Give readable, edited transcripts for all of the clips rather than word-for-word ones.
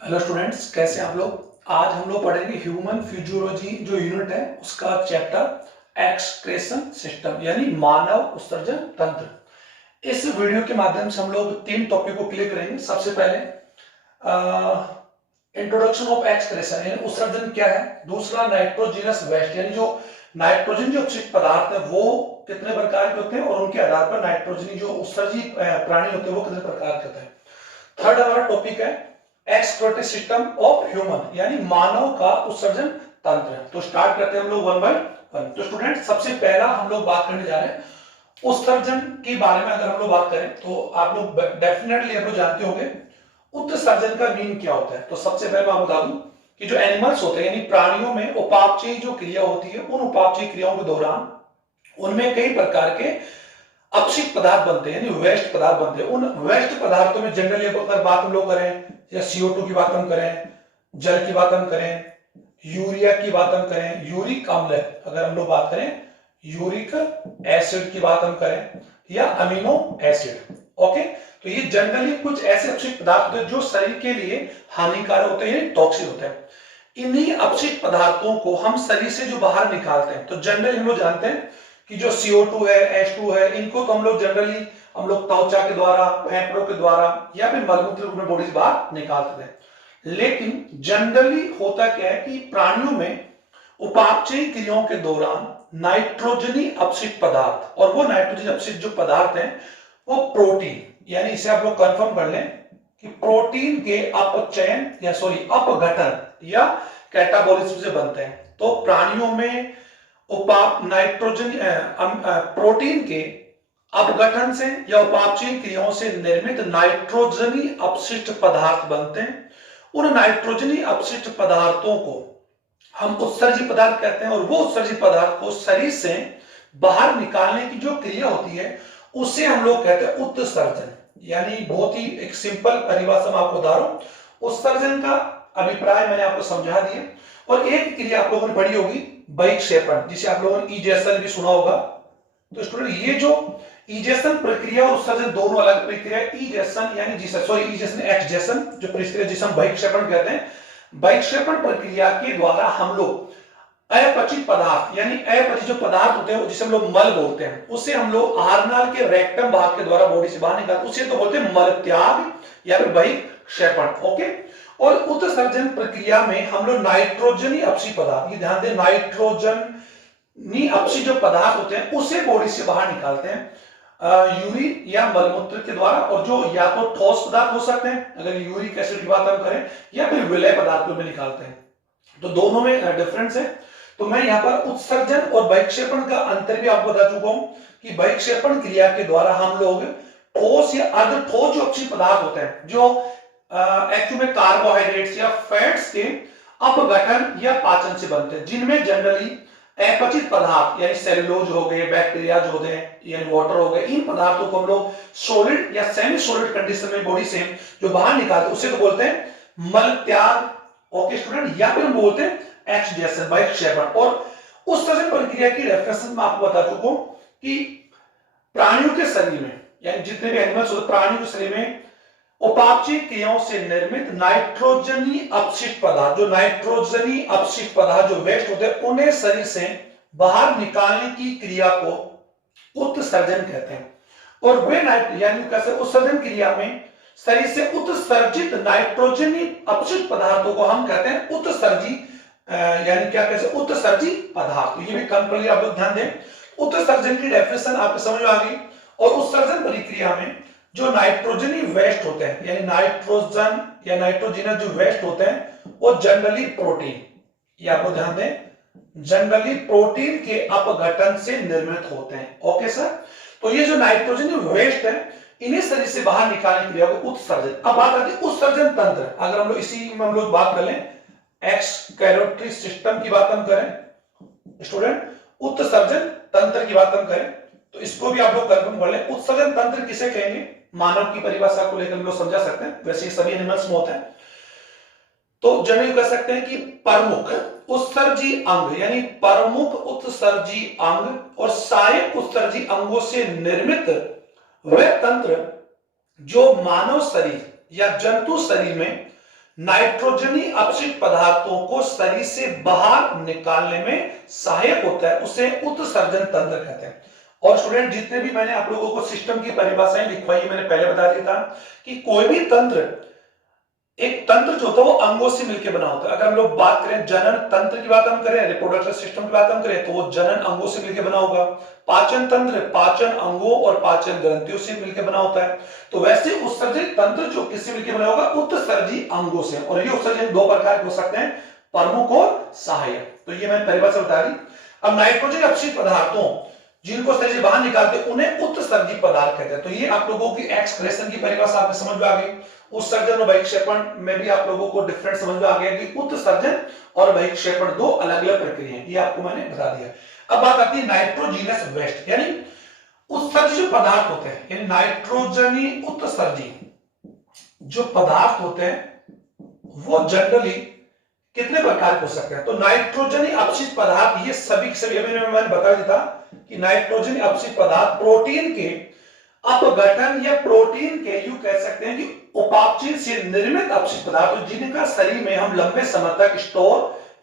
Hello students, कैसे हैं आप लोग। आज हम लोग पढ़ेंगे ह्यूमन फिजियोलॉजी जो यूनिट है उसका चैप्टर एक्सक्रेशन सिस्टम यानी मानव उत्सर्जन तंत्र। इस वीडियो के माध्यम से हम लोग तीन टॉपिक को क्लियर करेंगे। सबसे पहले इंट्रोडक्शन ऑफ एक्सक्रेशन यानी उत्सर्जन क्या है। दूसरा नाइट्रोजिनस वेस्ट यानी जो नाइट्रोजन जो अपशिष्ट पदार्थ है वो कितने प्रकार के होते हैं और उनके आधार पर नाइट्रोजन जो उत्सर्जी प्राणी होते हैं वो कितने प्रकार के होते हैं। थर्ड हमारा टॉपिक है एक्सक्रीटरी सिस्टम ऑफ ह्यूमन यानी मानव का उत्सर्जन तंत्र। तो स्टार्ट करते हैं हम लोग वन बाय वन। तो स्टूडेंट, सबसे पहला हम लोग बात करने जा रहे हैं उत्सर्जन के बारे में। अगर हम लोग बात करें तो आप लोग डेफिनेटली आप लोग जानते होंगे उत्सर्जन का मीन क्या होता है। तो सबसे पहले मैं बता दूं कि जो एनिमल्स होते हैं यानी प्राणियों में उपापचयी जो क्रिया होती है उन उपापचयी क्रियाओं के दौरान उनमें कई प्रकार के अपशिष्ट पदार्थ बनते हैं यानी वेस्ट पदार्थ बनते हैं। उन वेस्ट पदार्थों में जनरली अगर बात हम लोग करें या CO2 की बात हम करें, जल की बात हम करें, यूरिया की बात हम करें, यूरिक अम्ल अगर हम लोग बात करें, यूरिक एसिड की बात हम करें या अमीनो एसिड। ओके, तो ये जनरली कुछ ऐसे अपशिष्ट पदार्थ होते हैं जो शरीर के लिए हानिकारक होते हैं यानी टॉक्सिक होते हैं। इन्हीं अपशिष्ट पदार्थों को हम शरीर से जो बाहर निकालते हैं तो जनरली हम लोग जानते हैं कि जो CO2 है, H2 है, इनको तो हम लोग जनरली हम लोग त्वचा के द्वारा, फेफड़ों के द्वारा या फिर मलमूत्र रूप में बॉडी से बाहर निकालते थे। लेकिन जनरली होता क्या है कि प्राणियों में उपापचयी क्रियाओं के दौरान नाइट्रोजनी अपशिष्ट पदार्थ, और वो नाइट्रोजनी अपशिष्ट जो पदार्थ हैं वो प्रोटीन, यानी इसे आप लोग कंफर्म कर लें कि प्रोटीन के अपचयन या अपघटन या कैटाबॉलिज्म से बनते हैं। तो प्राणियों में नाइट्रोजन प्रोटीन के अपघटन से या उपापचयी क्रियाओं से निर्मित नाइट्रोजनी अपशिष्ट पदार्थ बनते हैं। उन नाइट्रोजनी अपशिष्ट पदार्थों को हम उत्सर्जी पदार्थ कहते हैं और वो उत्सर्जी पदार्थ को शरीर से बाहर निकालने की जो क्रिया होती है उसे हम लोग कहते हैं उत्सर्जन। यानी बहुत ही एक सिंपल परिभाषा मैं आपको बता रहा हूं। उत्सर्जन का अभिप्राय मैंने आपको समझा दिया। और एक क्रिया आप लोगों ने पढ़ी होगी बहिक्षेपण, जिसे आप लोगों ने इजेशन भी सुना होगा। तो स्टूडेंट, ये जो इजेशन प्रक्रिया और उत्सर्जन दोनों अलग प्रक्रिया है। इजेशन यानी इजेशन एक्सजेशन जो प्रक्रिया जिसे हम बहिक्षेपण कहते हैं। बहिक्षेपण प्रक्रिया के द्वारा हम लोग अपचित पदार्थ यानी अपचित जो पदार्थ होते हैं जिसे हम लोग मल बोलते हैं उसे हम लोग आहारनाल के रेक्टम भाग के द्वारा बॉडी से बाहर निकालते हैं, उसे तो बोलते हैं मल त्याग या फिर बहिक्षेपण। ओके, और उत्सर्जन प्रक्रिया में हम लोग नाइट्रोजनी अपशिष्ट पदार्थ, ये ध्यान दें, नाइट्रोजनी अपशिष्ट जो पदार्थ होते हैं उसे बॉडी से बाहर निकालते हैं यूरिन या मलमूत्र के द्वारा। और जो या तो ठोस पदार्थ हो सकते हैं अगर यूरिक एसिड की बात हम करें, या फिर विलय पदार्थों में निकालते हैं। तो दोनों में डिफरेंस है। तो मैं यहाँ पर उत्सर्जन और बहिक्षेपण का अंतर भी आपको बता चुका हूं कि बहिक्षेपण क्रिया के द्वारा हम लोग ठोस या अर्ध ठोस जो अपशिष्ट पदार्थ होते हैं जो एक्चुअली में कार्बोहाइड्रेट्स या फैट्स के अपघटन या पाचन से बनते हैं, जिनमें जनरली अपचित पदार्थ यानी सेलुलोज हो गए, बैक्टीरिया हो गए यानी वाटर हो गए, इन पदार्थों को हम लोग सॉलिड या सेमी सॉलिड कंडीशन में बॉडी से जो बाहर निकालते उसे तो बोलते हैं मल त्याग। ओके स्टूडेंट, या फिर हम बोलते हैं एक्सजेशन बहिक्षेपण। और उत्सर्जन प्रक्रिया की रेफरेंस में आपको बता चुका हूं कि प्राणियों के शरीर में यानी जितने भी एनिमल्स होते प्राणियों के शरीर में उपापचयी क्रियाओं से निर्मित नाइट्रोजनी अपशिष्ट पदार्थ, जो नाइट्रोजनी अपशिष्ट पदार्थ जो वेस्ट होते हैं उन्हें शरीर से बाहर निकालने की क्रिया को उत्सर्जन कहते हैं। और वे यानी कैसे उत्सर्जन क्रिया में शरीर से उत्सर्जित नाइट्रोजनी अपशिष्ट पदार्थों को हम कहते हैं उत्सर्जी यानी क्या कहते हैं उत्सर्जी पदार्थ। ये भी कंप्लीटली आप लोग ध्यान दें। उत्सर्जन की डेफिनेशन आपको समझ में आ गई। और उत्सर्जन प्रक्रिया में जो नाइट्रोजनी वेस्ट होते हैं यानी नाइट्रोजन या नाइट्रोजनस जो वेस्ट होते हैं वो जनरली प्रोटीन, ये आप लोग ध्यान दें, जनरली प्रोटीन के अपघटन से निर्मित होते हैं। ओके सर, तो ये जो नाइट्रोजनी वेस्ट है इन्हें शरीर से बाहर निकालने की क्रिया को उत्सर्जन। अब बात आती है उत्सर्जन तंत्र। अगर हम लोग इसी में हम लोग बात कर लें एक्सक्रीटरी सिस्टम की बात हम करें स्टूडेंट, उत्सर्जन तंत्र की बात हम करें तो इसको भी आप लोग कंफर्म कर लें। उत्सर्जन तंत्र किसे कहेंगे, मानव की परिभाषा को लेकर हम लोग समझा सकते हैं, वैसे ये सभी एनिमल्स में होता है। तो जनरली कह सकते हैं कि प्रमुख उत्सर्जी अंग यानी प्रमुख उत्सर्जी अंग और सहायक उत्सर्जी अंगों से निर्मित वह तंत्र जो मानव शरीर या जंतु शरीर में नाइट्रोजनी अपशिष्ट पदार्थों को शरीर से बाहर निकालने में सहायक होता है, उसे उत्सर्जन तंत्र कहते हैं। और स्टूडेंट जितने भी मैंने आप लोगों को सिस्टम की परिभाषाएं लिखवाई, मैंने पहले बता दिया था कि कोई भी तंत्र, एक तंत्र जो होता है वो अंगों से मिलकर बना होता है। अगर हम लोग बात करें जनन तंत्र की बात हम करें, रिप्रोडक्टिव सिस्टम की बात हम करें, तो वो जनन अंगों से मिलकर बना होगा। पाचन तंत्र पाचन अंगों और पाचन ग्रंथियों से मिलकर बना होता है। तो वैसे उत्सर्जन तंत्र जो किससे मिलकर बना होगा, उत्सर्जी अंगों से। और ये उत्सर्जन दो प्रकार के हो सकते हैं, प्रमुख और सहायक। तो ये मैंने परिभाषा बता दी। अब नाइट्रोजन अपशिष्ट पदार्थों जिनको शरीर से बाहर निकालते हैं उन्हें उत्सर्जी पदार्थ कहते हैं। तो ये आप लोगों की एक्सप्रेशन की परिभाषा आपने समझ में आ गई। उत्सर्जन और बहिक्षेपण में भी आप लोगों को डिफरेंस समझ में आ गया कि उत्सर्जन और बहिक्षेपण दो अलग अलग प्रक्रिया है, ये आपको मैंने बता दिया। अब बात आती है नाइट्रोजीनस वेस्ट, यानी उत्सर्जी पदार्थ होते हैं, यानी नाइट्रोजनी उत्सर्जी जो पदार्थ होते हैं वो जनरली कितने प्रकार के हो सकते हैं। तो नाइट्रोजनी अपशिष्ट पदार्थ ये सभी सभी अभी मैंने बता दिया था कि नाइट्रोजनी अपशिष्ट पदार्थ प्रोटीन के अपघटन या प्रोटीन के यूं कह सकते हैं कि उपापचय से निर्मित अपशिष्ट पदार्थ जिनका शरीर में हम लंबे समय तक स्टोर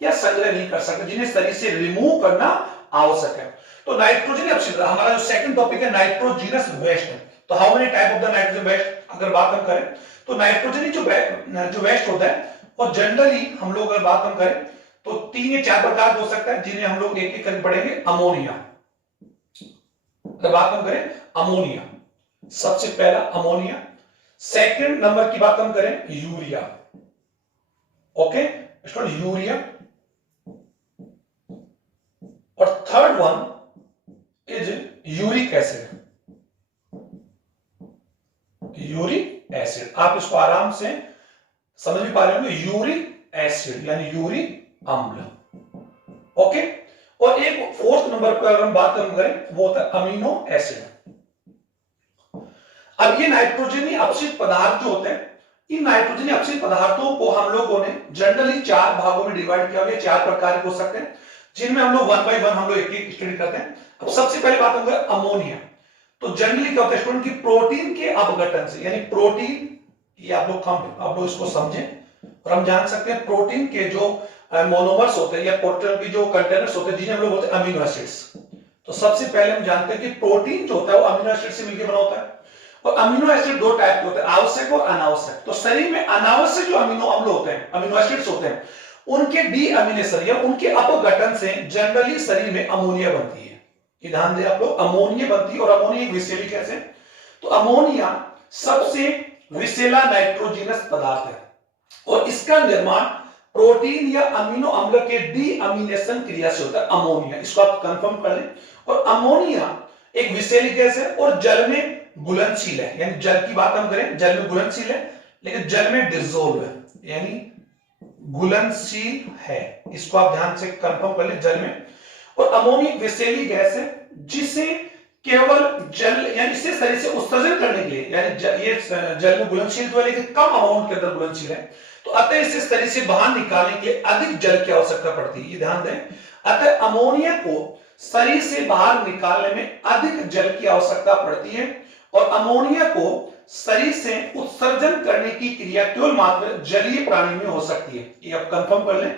या संग्रह नहीं कर सकते, जिन्हें शरीर से रिमूव करना आवश्यक है। तो नाइट्रोजनी अपशिष्ट, हमारा जो सेकंड टॉपिक है नाइट्रोजीनस वेस्ट। तो how many type of the nitrogen waste अगर बात हम करें तो नाइट्रोजनी जो वेस्ट होता है और जनरली हम लोग अगर बात हम करें तो 3 या 4 प्रकार हो सकता है, जिन्हें हम लोग एक एक करके पढ़ेंगे। अमोनिया, अगर बात हम करें अमोनिया, सबसे पहला अमोनिया। सेकंड नंबर की बात हम करें यूरिया, ओके स्टूडेंट, यूरिया। और third one is uric acid, uric acid. आप इसको आराम से समझ भी पा रहे होंगे, यूरिक एसिड यानी यूरिक अम्ल, ओके। और एक फोर्थ नंबर पर अगर हम बात करें वो होता है अमीनो एसिड। अब ये नाइट्रोजनी अपशिष्ट पदार्थ जो होते हैं, इन नाइट्रोजनी अपशिष्ट पदार्थों को हम लोगों ने जनरली 4 भागों में डिवाइड किया हुआ है। 4 प्रकार के हो सकते हैं, जिनमें हम लोग 1 बाय 1 हम लोग एक एक स्टडी करते हैं। अब सबसे पहले बात हम करें अमोनिया। तो जनरली क्या होता है स्टूडेंट की प्रोटीन के अपघटन से, यानी प्रोटीन, ये आप लोग इसको समझें और हम जान सकते हैं प्रोटीन के जो मोनोमर्स होते हैं या प्रोटीन की जो कंटेनर्स होते हैं जिन्हें हम लोग बोलते हैं अमीनो एसिड्स। तो सबसे पहले हम जानते हैं कि प्रोटीन जो होता है वो अमीनो एसिड से मिलकर बना होता है। और अमीनो एसिड 2 टाइप के होते हैं, आवश्यक और अनावश्यक। तो शरीर में अनावश्यक जो अमीनो अम्ल होते हैं, अमीनो एसिड्स होते हैं, उनके डीअमीनेशन या उनके अपघटन से जनरली शरीर में अमोनिया बनती है। ये ध्यान दें आप लोग, अमोनिया बनती है। और अमोनिया एक विषैली गैस है। तो अमोनिया सबसे विषैला नाइट्रोजीनस पदार्थ है और इसका निर्माण प्रोटीन या अमीनो अम्ल के डीअमीनेशन क्रिया से होता है, अमोनिया। इसको आप कंफर्म कर लें। और अमोनिया एक विषैली गैस है और जल में घुलनशील है, यानी जल की बात हम करें जल में घुलनशील है, लेकिन जल में डिसॉल्व है, यानी घुलनशील है। इसको आप ध्यान से कंफर्म कर लें, जल में। और अमोनिया एक विषैली गैस है जिसे केवल जल, यानी इसे शरीर से उत्सर्जन करने के लिए, यानी ये जल में घुलनशील तो है लेकिन कम अमाउंट के अंदर घुलनशील है, तो अतः इसे शरीर से बाहर निकालने के लिए अधिक जल की आवश्यकता पड़ती है। ये ध्यान दें, अतः अमोनिया को शरीर से बाहर निकालने में अधिक जल की आवश्यकता पड़ती है। और अमोनिया को शरीर से उत्सर्जन करने की क्रिया केवल मात्र जलीय प्राणी में हो सकती है, ये आप कंफर्म कर लें।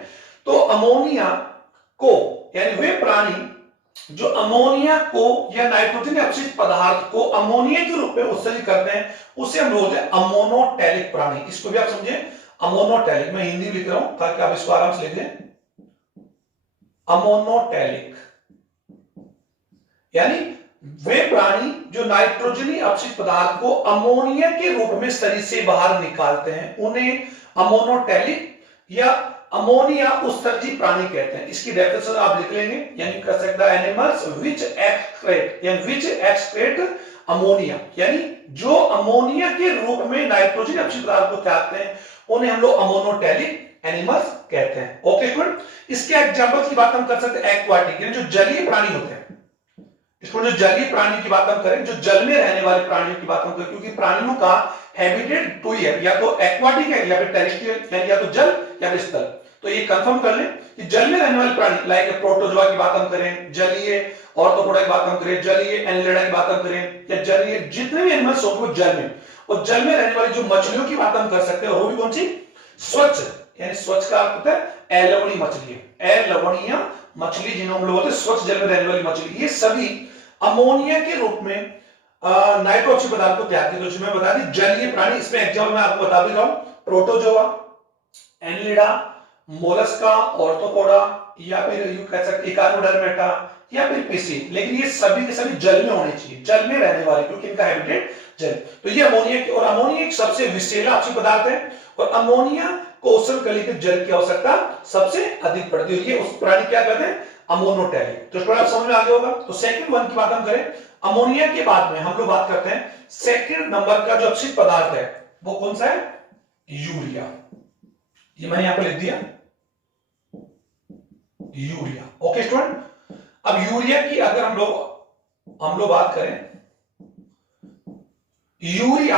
तो अमोनिया को, यानी वे प्राणी जो अमोनिया को या नाइट्रोजन अपशिष्ट पदार्थ को अमोनिया के रूप में उत्सर्जित करते हैं, उसे हम बोलते हैं अमोनोटैलिक प्राणी। इसको भी आप समझे, अमोनोटैलिक। मैं हिंदी लिख रहा हूं ताकि आप इसको आराम से लिख लें। अमोनोटैलिक यानी वे प्राणी जो नाइट्रोजनी अपशिष्ट पदार्थ को अमोनिया के रूप में शरीर से बाहर निकालते हैं, उन्हें अमोनोटैलिक या अमोनिया उत्सर्जी प्राणी कहते हैं। इसकी डेफिनेशन आप लिख लेंगे, यानी कर सकता है एनिमल्स व्हिच एक्सक्रेट, यानी व्हिच एक्सक्रेट अमोनिया, यानी जो अमोनिया के रूप में नाइट्रोजन अपशिष्ट पदार्थ को त्यागते हैं, उन्हें हम लोग अमोनोटैलिक एनिमल्स कहते हैं। ओके स्टूडेंट, इसके एग्जांपल की बात हम कर सकते हैं एक्वाटिक, यानी जो जलीय प्राणी होते हैं। इसको जो जलीय प्राणी की बात हम करें, जो जल में रहने वाले प्राणियों की बात हम करें, क्योंकि प्राणियों का हैबिटेट 2 ही है, या तो एक्वाटिक है या फिर टेरेस्ट्रियल, या तो जल या फिर स्थल। तो ये कंफर्म कर लें कि जल में रहने वाले प्राणी लाइक प्रोटोजोआ की बात हम करें, जलीय ऑर्थोपोडा की बात हम करें, जलीय एनिलिडा की बात हम करें, या जलीय जितने भी एनिमल्स होंगे वो जल में। और जल में रहने वाली जो मछलियों की बात हम कर सकते हैं, वो भी कौन सी, स्वच्छ यानी स्वच्छ का अर्थ होता है अलवणीय मछली, अलवणीय मछली जिन्हें हम लोग बोलते हैं स्वच्छ जल में रहने वाली मछली, ये सभी अमोनिया के रूप में नाइट्रोजन पदार्थ को त्याग करते हैं। तो मैं बता दी जलीय प्राणी, इसमें एग्जाम्पल मैं आपको बता भी रहा हूं, प्रोटोजोआ, एनलिडा, मोलस्का, ऑर्थोपोडा, या फिर यू कह सकते इकानोडर्मेटा, या फिर पिसी, लेकिन ये सभी के सभी जल में होने चाहिए, जल में रहने वाले, क्योंकि इनका हैबिटेट जल। तो ये अमोनिया की, और अमोनिया एक सबसे विषैला अक्षय पदार्थ है, और अमोनिया को उष्णकटिबंधीय जल की आवश्यकता सबसे अधिक पड़ती है। ये उस प्राणी क्या कहते हैं, अमोनोटैलिक। तो थोड़ा समझ में आ गया होगा। तो सेकंड वन की बात हम करें, अमोनिया के बाद में हम लोग बात करते हैं सेकंड नंबर का जो अक्षय पदार्थ है वो कौन सा है, यूरिया। ये मैंने यहां पर लिख दिया, यूरिया। ओके स्टूडेंट, अब यूरिया की अगर हम लोग बात करें, यूरिया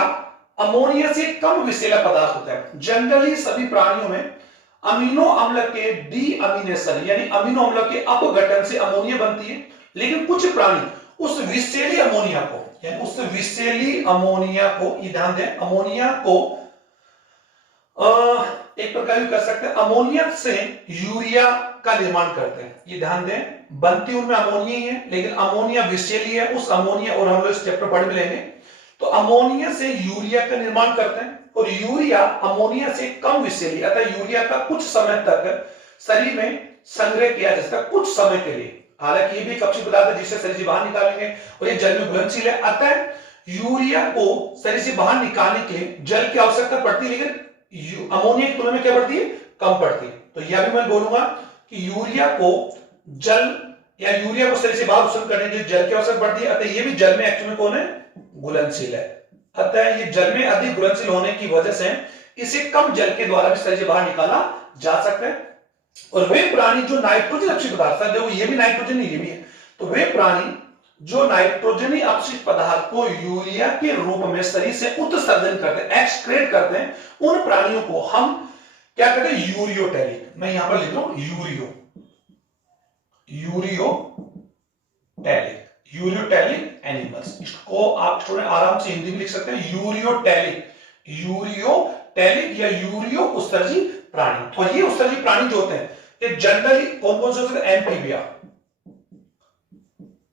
अमोनिया से कम विषैला पदार्थ होता है। जनरली सभी प्राणियों में अमीनो अम्ल के डी अमीनेशन यानी अमीनो अम्ल के अपघटन से अमोनिया बनती है, लेकिन कुछ प्राणी उस विषैली अमोनिया को, यानी उस विषैली अमोनिया को, ये ध्यान दें, अमोनिया को एक प्रकार कर सकते हैं, अमोनिया से यूरिया का निर्माण करते हैं। ये ध्यान दें, बनती उनमें अमोनिया ही है, लेकिन अमोनिया विषैली है। उस अमोनिया, और हम लोग इस चैप्टर पढ़ भी लेंगे, तो अमोनिया से यूरिया का निर्माण करते हैं, और यूरिया अमोनिया से कम विषैली, अतः यूरिया का कुछ समय तक शरीर में संग्रह किया जा सकता है, कुछ समय के लिए। हालांकि ये भी एक अक्षय पदार्थ है जिसे शरीर से बाहर निकालेंगे, और ये जल में घुलनशील है, अतः यूरिया को शरीर से बाहर निकालने के लिए जल की आवश्यकता पड़ती है, लेकिन अमोनिया की तुलना में क्या पड़ती है, कम पड़ती है। तो यह भी मैं बोलूंगा कि यूरिया को जल या यूरिया को शरीर से बाहर अवशोषण करने के लिए जल की आवश्यकता पड़ती है, अतः ये भी जल में एक्चुअली कौन है, घुलनशील है। अतः ये जल में अधिक घुलनशील होने की वजह से इसे कम जल के द्वारा भी शरीर से बाहर निकाला जा सकता है। और वे प्राणी जो नाइट्रोजन अक्षय पदार्थ है, देखो ये भी नाइट्रोजन ही, ये भी है, तो वे प्राणी जो नाइट्रोजनी अपशिष्ट पदार्थ को यूरिया के रूप में शरीर से उत्सर्जन करते हैं, एक्सक्रेट करते हैं, उन प्राणियों को हम क्या कहते हैं, यूरियोटैलिक। मैं यहां पर लिख रहा हूं यूरियोटैलिक एनिमल्स। इसको आप स्टूडेंट आराम से हिंदी में लिख सकते हैं, यूरियोटैलिक या यूरियो उत्सर्जी प्राणी। और ये उत्सर्जी प्राणी जो होते हैं ये जनरली कौन कौन से होते हैं, एम्फीबिया,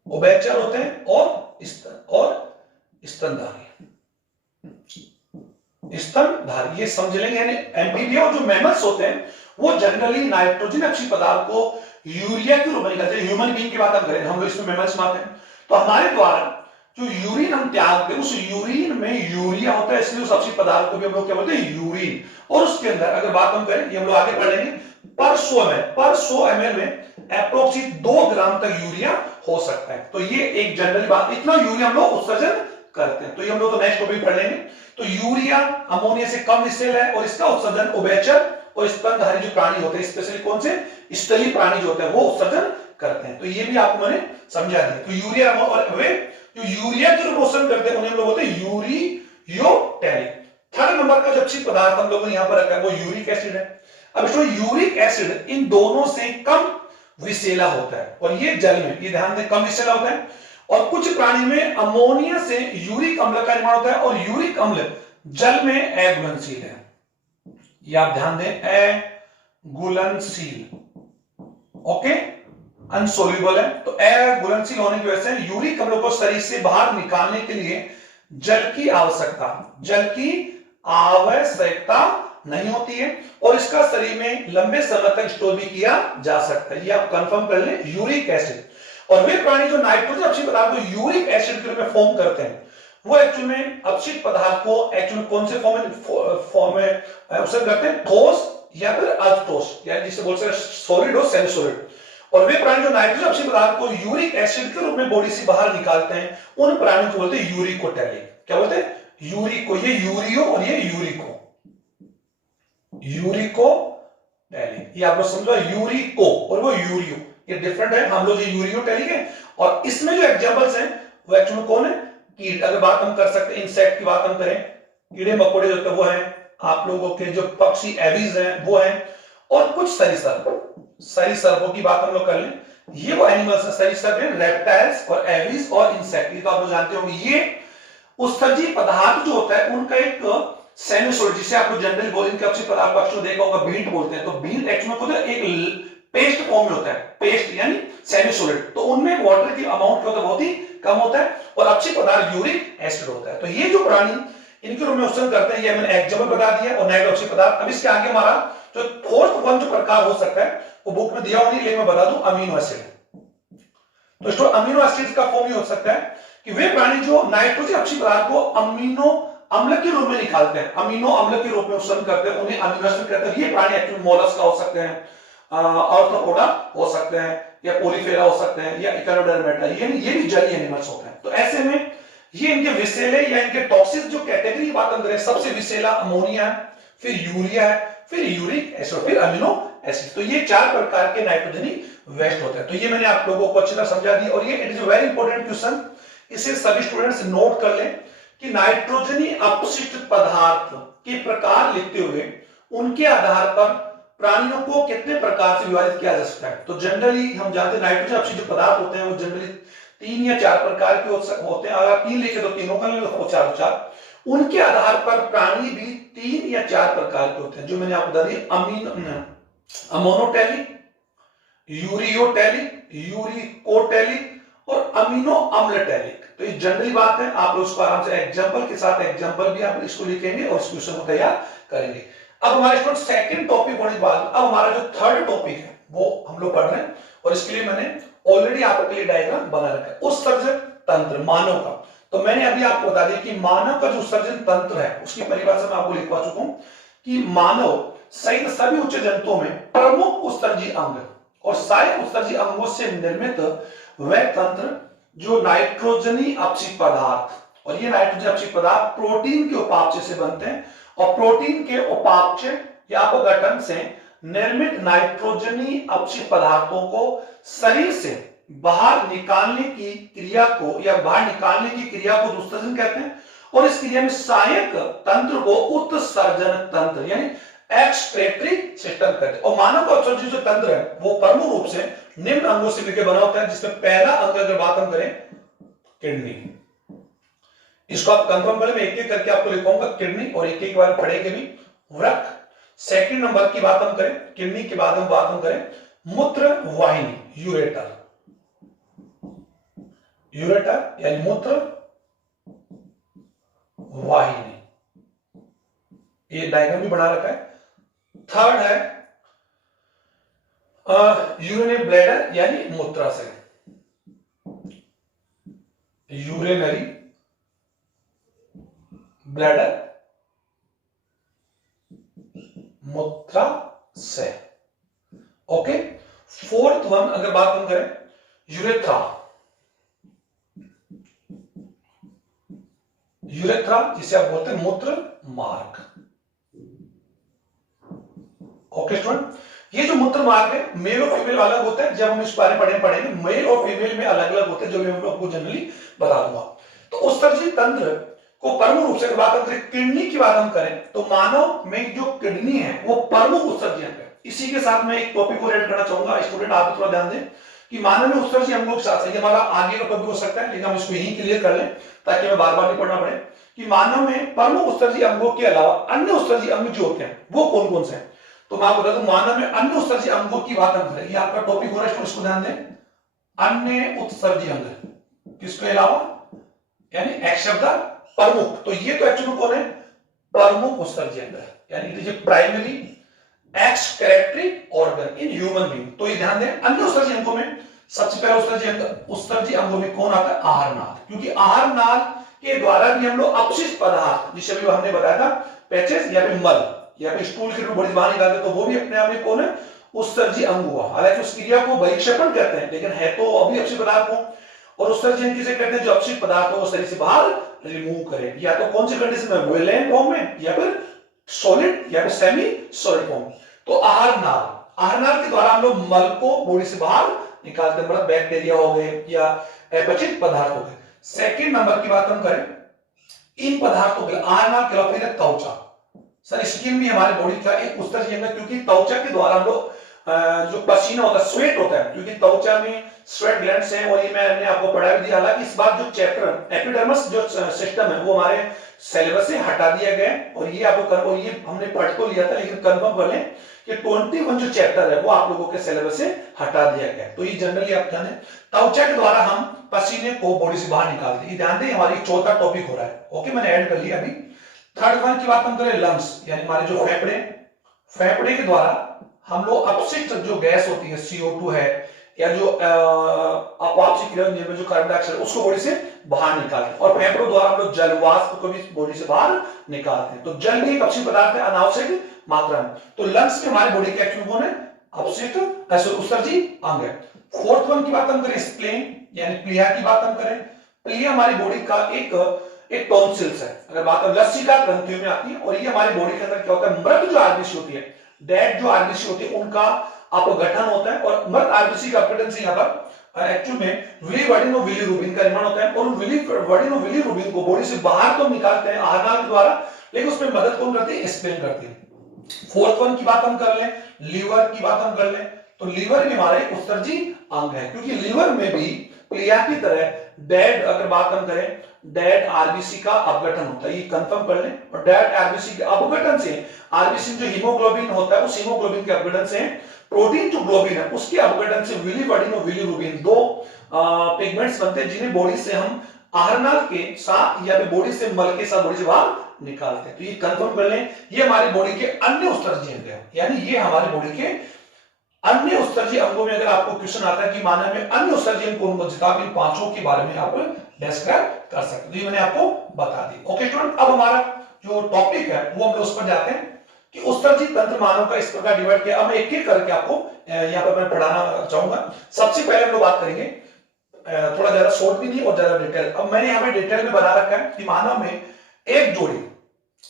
उभयचर होते हैं, और स्तनधारी, ये समझ लेंगे। यानी एम्फीबिया और जो मैमल्स होते हैं वो जनरली नाइट्रोजन अक्षय पदार्थ को यूरिया के रूप में निकालते हैं। ह्यूमन बीइंग की बात हम करें, हम लोग इसमें मैमल्स में आते हैं, तो हमारे द्वारा जो यूरिन हम त्यागते हैं उस यूरिन में यूरिया होता है, इसलिए उस अक्षय पदार्थ को भी हम लोग क्या बोलते हैं, यूरिन। और उसके अंदर अगर बात हम करें, ये हम लोग आगे पढ़ेंगे, पर 100 ml में अप्रोक्सीमेट 2 ग्राम तक यूरिया हो सकता है। तो ये एक जनरल बात, इतना यूरिया हम लोग उत्सर्जन करते हैं। तो ये हम लोग तो नेक्स्ट टॉपिक पढ़ लेंगे। तो यूरिया अमोनिया से कम विषैल है, और इसका उत्सर्जन उभयचर और स्तनधारी जो प्राणी होते हैं, स्पेशली कौन से, स्थलीय प्राणी जो होते हैं, वो उत्सर्जन करते हैं। तो ये भी आपको मैंने समझा दिया। तो यूरिया, और वे जो यूरिया के रूप में उत्सर्जन करते हैं उन्हें हम लोग बोलते हैं यूरियोटैलिक। थर्ड नंबर का जो अक्षय पदार्थ हम लोगों ने यहां पर रखा है वो यूरिक एसिड है। अब इसमें यूरिक एसिड इन दोनों से कम विषैला होता है, और ये जल में, ये ध्यान दें, कम विषैला होता है। और कुछ प्राणी में अमोनिया से यूरिक अम्ल का निर्माण होता है, और यूरिक अम्ल जल में अघुलनशील है। ये आप ध्यान दें, अघुलनशील, ओके, अनसोल्यूबल है। तो अघुलनशील होने की वजह से यूरिक अम्ल को शरीर से बाहर निकालने के लिए जल की आवश्यकता नहीं होती है, और इसका शरीर में लंबे समय तक स्टोर भी किया जा सकता है। ये आप कंफर्म कर लें, यूरिक एसिड। और वे प्राणी जो नाइट्रोजन अपशिष्ट पदार्थ को यूरिक एसिड के रूप में फॉर्म करते हैं, वो एक्चुअल में अपशिष्ट पदार्थ को एक्चुअल कौन से फॉर्म में उत्सर्जन करते हैं, ठोस या फिर अठोस, यानी जिसे बोलते हैं सॉलिड और सेमी सॉलिड। और वे प्राणी जो नाइट्रोजन अपशिष्ट पदार्थ को यूरिक एसिड के रूप में बॉडी से बाहर निकालते हैं, उन प्राणियों को बोलते हैं यूरिकोटैलिक। क्या बोलते हैं, यूरिको, ये यूरियो और ये यूरिकोटैलिक। ये आप लोग समझो, यूरिको और वो यूरियो, ये डिफरेंट है। हम लोग ये यूरियोटैलिक है, और इसमें जो एग्जांपल्स हैं वो एक्चुअली कौन है, कीट। अगर बात हम कर सकते हैं इंसेक्ट की बात हम करें, कीड़े मकोड़े जो होते हैं वो हैं, आप लोगों के जो पक्षी एविज हैं वो हैं, और कुछ सरीसृपों की बात हम लोग कर लें, ये वो एनिमल्स हैं, सरीसृप हैं, रेप्टाइल्स और एविज और इंसेक्ट। ये तो आप लोग जानते होंगे। ये उत्सर्जी पदार्थ जो होता है उनका एक सेमी सॉलिड, जिसे आप लोग जनरली बोलेंगे अपशिष्ट पदार्थ पक्ष में देखा होगा बीट बोलते हैं, तो बीट एक्चुअली में एक पेस्ट फॉर्म में होता है, पेस्ट यानी सेमी सॉलिड, तो उनमें वाटर की अमाउंट क्या होता है, बहुत ही कम होता है, और अपशिष्ट पदार्थ यूरिक एसिड होता है। तो ये जो प्राणी इनके रूप में उत्सर्जन करते हैं, ये मैंने एग्जाम्पल बता दिया, और नाइट्रो अपशिष्ट पदार्थ। अब इसके आगे हमारा जो फोर्थ वन जो प्रकार हो सकता है वो बुक में दिया होनी, लेकिन मैं बता दूं अमीनो एसिड। तो स्टूडेंट अमीनो एसिड का फॉर्म ये हो सकता है कि वे प्राणी जो नाइट्रोजन अपशिष्ट पदार्थ को अमीनो अम्ल के रूप में निकालते हैं, अमीनो अम्ल के रूप में उत्सर्जन करते हैं, उन्हें अमीनो एसिड कहते हैं। ये प्राणी एक्चुअली मोलस्क हो सकते हैं, आर्थ्रोपोडा हो सकते हैं, या पोलीफेरा हो सकते हैं, या इकोनोडर्मेटा, ये भी जलीय एनिमल्स होते हैं। तो ऐसे में ये इनके विषैले या इनके टॉक्सिक जो कैटेगरी की बात हम करें, सबसे विषैला अमोनिया है, फिर यूरिया है, फिर यूरिक एसिड, फिर अमीनो एसिड। तो ये 4 प्रकार के नाइट्रोजनी वेस्ट होते हैं। तो ये मैंने आप लोगों को अच्छी तरह समझा दिया, और ये it is a very important question, इसे सभी स्टूडेंट्स नोट कर लें कि नाइट्रोजनी अपशिष्ट पदार्थ के प्रकार लिखते हुए उनके आधार पर प्राणियों को कितने प्रकार से विभाजित किया जा सकता है। तो जनरली हम जानते हैं नाइट्रोजन अपशिष्ट पदार्थ होते हैं वो जनरली 3 या 4 प्रकार के होते हैं। अगर आप 3 लिखे तो तीनों का ले लो, 4 उनके आधार पर प्राणी भी 3 या 4 प्रकार के होते हैं, जो मैंने आपको बता दिया, अमोनोटेलिक, यूरियोटेलिक, यूरिकोटेलिक और अमीनो अम्लटेलिक। तो ये जनरली बात है, आप लोग उसको आराम से एग्जांपल के साथ एग्जांपल भी आप इसको लिखेंगे और इस क्वेश्चन को तैयार करेंगे। अब हमारे स्टूडेंट सेकंड टॉपिक होने के बाद अब हमारा जो थर्ड टॉपिक है वो हम लोग पढ़ रहे हैं, और इसके लिए मैंने ऑलरेडी आपके लिए डायग्राम बना रखा है, उत्सर्जन तंत्र मानव का। तो मैंने अभी आपको बता दिया कि मानव का जो उत्सर्जन तंत्र है उसकी परिभाषा मैं आपको लिखवा चुका हूं कि मानव सहित सभी उच्च जंतुओं में प्रमुख उत्सर्जी अंग और सारे उत्सर्जी अंगों से निर्मित वह तंत्र जो नाइट्रोजनी अपशिष्ट पदार्थ, और ये नाइट्रोजन अपशिष्ट पदार्थ प्रोटीन के उपापचय से बनते हैं, और प्रोटीन के उपापचय या अपघटन से निर्मित नाइट्रोजनी अपशिष्ट पदार्थों को शरीर से बाहर निकालने की क्रिया को या बाहर निकालने की क्रिया को उत्सर्जन कहते हैं, और इस क्रिया में सहायक तंत्र को उत्सर्जन तंत्र यानी एक्सक्रीटरी सिस्टम कहते हैं। और मानव का उत्सर्जन जो तंत्र है वो प्रमुख रूप से निम्न अंगों से मिलकर बना होता है, जिसमें पहला अंग अगर बात हम करें किडनी, इसको आप कंफर्म करें, मैं एक एक करके आपको लिखूंगा किडनी, और एक एक बार पढ़ेंगे भी वृक्क। सेकंड नंबर की बात हम करें किडनी के बाद हम बात हम करें मूत्र वाहिनी, यूरेटर, यूरेटर यानी मूत्र वाहिनी, ये डायग्राम भी बना रखा है। थर्ड है यूरिनरी ब्लैडर यानी मूत्राशय, यूरिनरी ब्लैडर मूत्राशय। ओके, फोर्थ वन अगर बात हम करें यूरेथ्रा, यूरेथ्रा जिसे आप बोलते हैं मूत्र मार्ग। ओके स्टूडेंट, ये जो मूत्र मार्ग है मेल और फीमेल अलग होता है, जब हम इस बारे में पढ़ेंगे मेल और फीमेल में अलग अलग होते हैं, जो मैं आपको जनरली बता दूंगा। तो उत्सर्जन तंत्र को प्रमुख रूप से बात करें किडनी की बात हम करें तो मानव में जो किडनी है वो प्रमुख उत्सर्जन है। इसी के साथ मैं एक टॉपिक को ऐड करना चाहूंगा, स्टूडेंट आप थोड़ा ध्यान दें कि मानव में उत्सर्जन अंगों के साथ ये हमारा आगे का टॉपिक हो सकता है, लेकिन हम इसको यहीं क्लियर कर लें ताकि हमें बार बार नहीं पढ़ना पड़े कि मानव में प्रमुख उत्सर्जन अंगों के अलावा अन्य उत्सर्जन अंग जो होते हैं वो कौन कौन से हैं। तो मैं आपको बता दूं मानव में अन्य उत्सर्जन अंगों की बात हम करें, ये आपका टॉपिक हो रहा है, इसको ध्यान दें। अन्य उत्सर्जन अंग किसके अलावा यानी एक शब्द प्रमुख, तो ये तो एक्चुअली कौन है प्रमुख उत्सर्जन अंग यानी it is a primary excretory organ in human being. तो ये ध्यान दें अन्य उत्सर्जन अंगों में सबसे पहला उत्सर्जन अंगों में कौन आता है आहार नाल, क्योंकि आहार नाल के द्वारा भी हम लोग अपशिष्ट पदार्थ जिसे भी हमने बताया था पैचेस या फिर मल या फिर स्टूल के रूप में बाहर निकालते तो वो भी अपने आप में कौन है उत्सर्जी अंग हुआ। हालांकि उस क्रिया को बहिक्षेपण कहते हैं लेकिन है तो अभी अपशिष्ट पदार्थ हो, और उत्सर्जन किसे कहते हैं जो अपशिष्ट पदार्थ को शरीर से बाहर रिमूव करे, या तो कौन सी कंडीशन में वैलेंट फॉर्म में या फिर सॉलिड या फिर सेमी सॉलिड फॉर्म। तो आहार नाल के द्वारा हम लोग मल को बॉडी से बाहर निकालते हैं, मतलब बैक्टीरिया हो गए या अपचित पदार्थ हो गए। सेकंड नंबर की बात हम करें इन पदार्थों के आहार नाल के अलावा त्वचा, सर स्किन भी हमारे बॉडी का एक उत्सर्जन है, क्योंकि त्वचा के द्वारा हम लोग जो पसीना होता है, स्वेट होता है, क्योंकि त्वचा में स्वेट ग्लैंड्स हैं, और ये मैंने आपको पढ़ा भी दिया। हालांकि इस बार जो चैप्टर एपिडर्मस जो सिस्टम है वो हमारे सिलेबस से हटा दिया गया है, और ये आपको ये हमने पढ़ तो लिया था, लेकिन कंफर्म कर लें कि 21 जो चैप्टर है वो आप लोगों के सिलेबस से हटा दिया गया है। तो ये जनरली आप जाने त्वचा के द्वारा हम पसीने को बॉडी से बाहर निकालते हैं। ध्यान दें, हमारी चौथा टॉपिक हो रहा है। ओके, मैंने ऐड कर लिया अभी। थर्ड वन की बात हम करें, लंग्स, यानी हमारे जो फेफड़े, फेफड़े के द्वारा हम लोग अपशिष्ट जो गैस होती है, CO2 है, या जो अपवापसी क्रिया में जो कार्बन डाइऑक्साइड, उसको बॉडी से बाहर निकालते हैं। और फेफड़ों द्वारा हम लोग जल वाष्प को भी बॉडी से बाहर निकालते हैं। तो जल भी एक अपशिष्ट पदार्थ है अनावश्यक मात्रा में। तो लंग्स में हमारी बॉडी के एक्चुअल कौन है? अपशिष्ट उत्सर्जी अंग है। फोर्थ वन की बात हम करें, स्प्लेन यानी प्लीहा की बात हम करें। प्लीहा हमारी बॉडी का एक टॉन्सिल्स है। अगर बात लसिका ग्रंथियों में आती है, और ये हमारी बॉडी के अंदर क्या होता है, मृत जो आरबीसी होती है, डेड जो आरबीसी होती है, उनका अपघटन होता है। और मृत आरबीसी का अपघटन से यहाँ पर एक्चुअल में विलिवर्डिन और बिलीरुबिन का निर्माण होता है, और विलिवर्डिन और बिलीरुबिन को बॉडी से बाहर तो निकालते हैं आहार के द्वारा, लेकिन उसमें मदद कौन करती है? स्प्लेन करती है। फोर्थ वन की बात हम कर लें, लीवर की बात हम कर लें, तो लीवर भी हमारा एक उत्सर्जी अंग है, क्योंकि लीवर में भी प्लीहा की तरह डेड, अगर बात हम करें, डेड आरबीसी का अपघटन होता है, ये कंफर्म कर लें। और डेड आरबीसी के अपघटन से आरबीसी जो हीमोग्लोबिन होता है, उस हीमोग्लोबिन के अपघटन से प्रोटीन जो ग्लोबिन है उसके अपघटन से विलिवर्डिन और बिलीरुबिन दो पिगमेंट्स बनते हैं, जिन्हें बॉडी से हम आहारनाल के साथ या बॉडी से मल के साथ बॉडी से बाहर निकालते हैं। तो ये कंफर्म कर लें, ये हमारी बॉडी के अन्य उत्सर्जी अंग है, यानी ये हमारी बॉडी के अन्य उत्सर्जी अंगों में अगर आपको क्वेश्चन आता है कि मानव में अन्य उत्सर्जी अंग कौन कौन से, आप इन पांचों के बारे में आप डिस्क्राइब कर सकते हैं। ये मैंने आपको बता दी। ओके स्टूडेंट, अब हमारा जो टॉपिक है वो हम लोग उस पर जाते हैं कि उत्सर्जी तंत्र मानव का इस प्रकार डिवाइड किया। अब मैं एक एक करके आपको यहाँ पर मैं पढ़ाना चाहूंगा। सबसे पहले हम लोग बात करेंगे, थोड़ा ज्यादा शॉर्ट भी नहीं और ज्यादा डिटेल। अब मैंने यहाँ पे डिटेल में बना रखा है कि मानव में एक जोड़ी,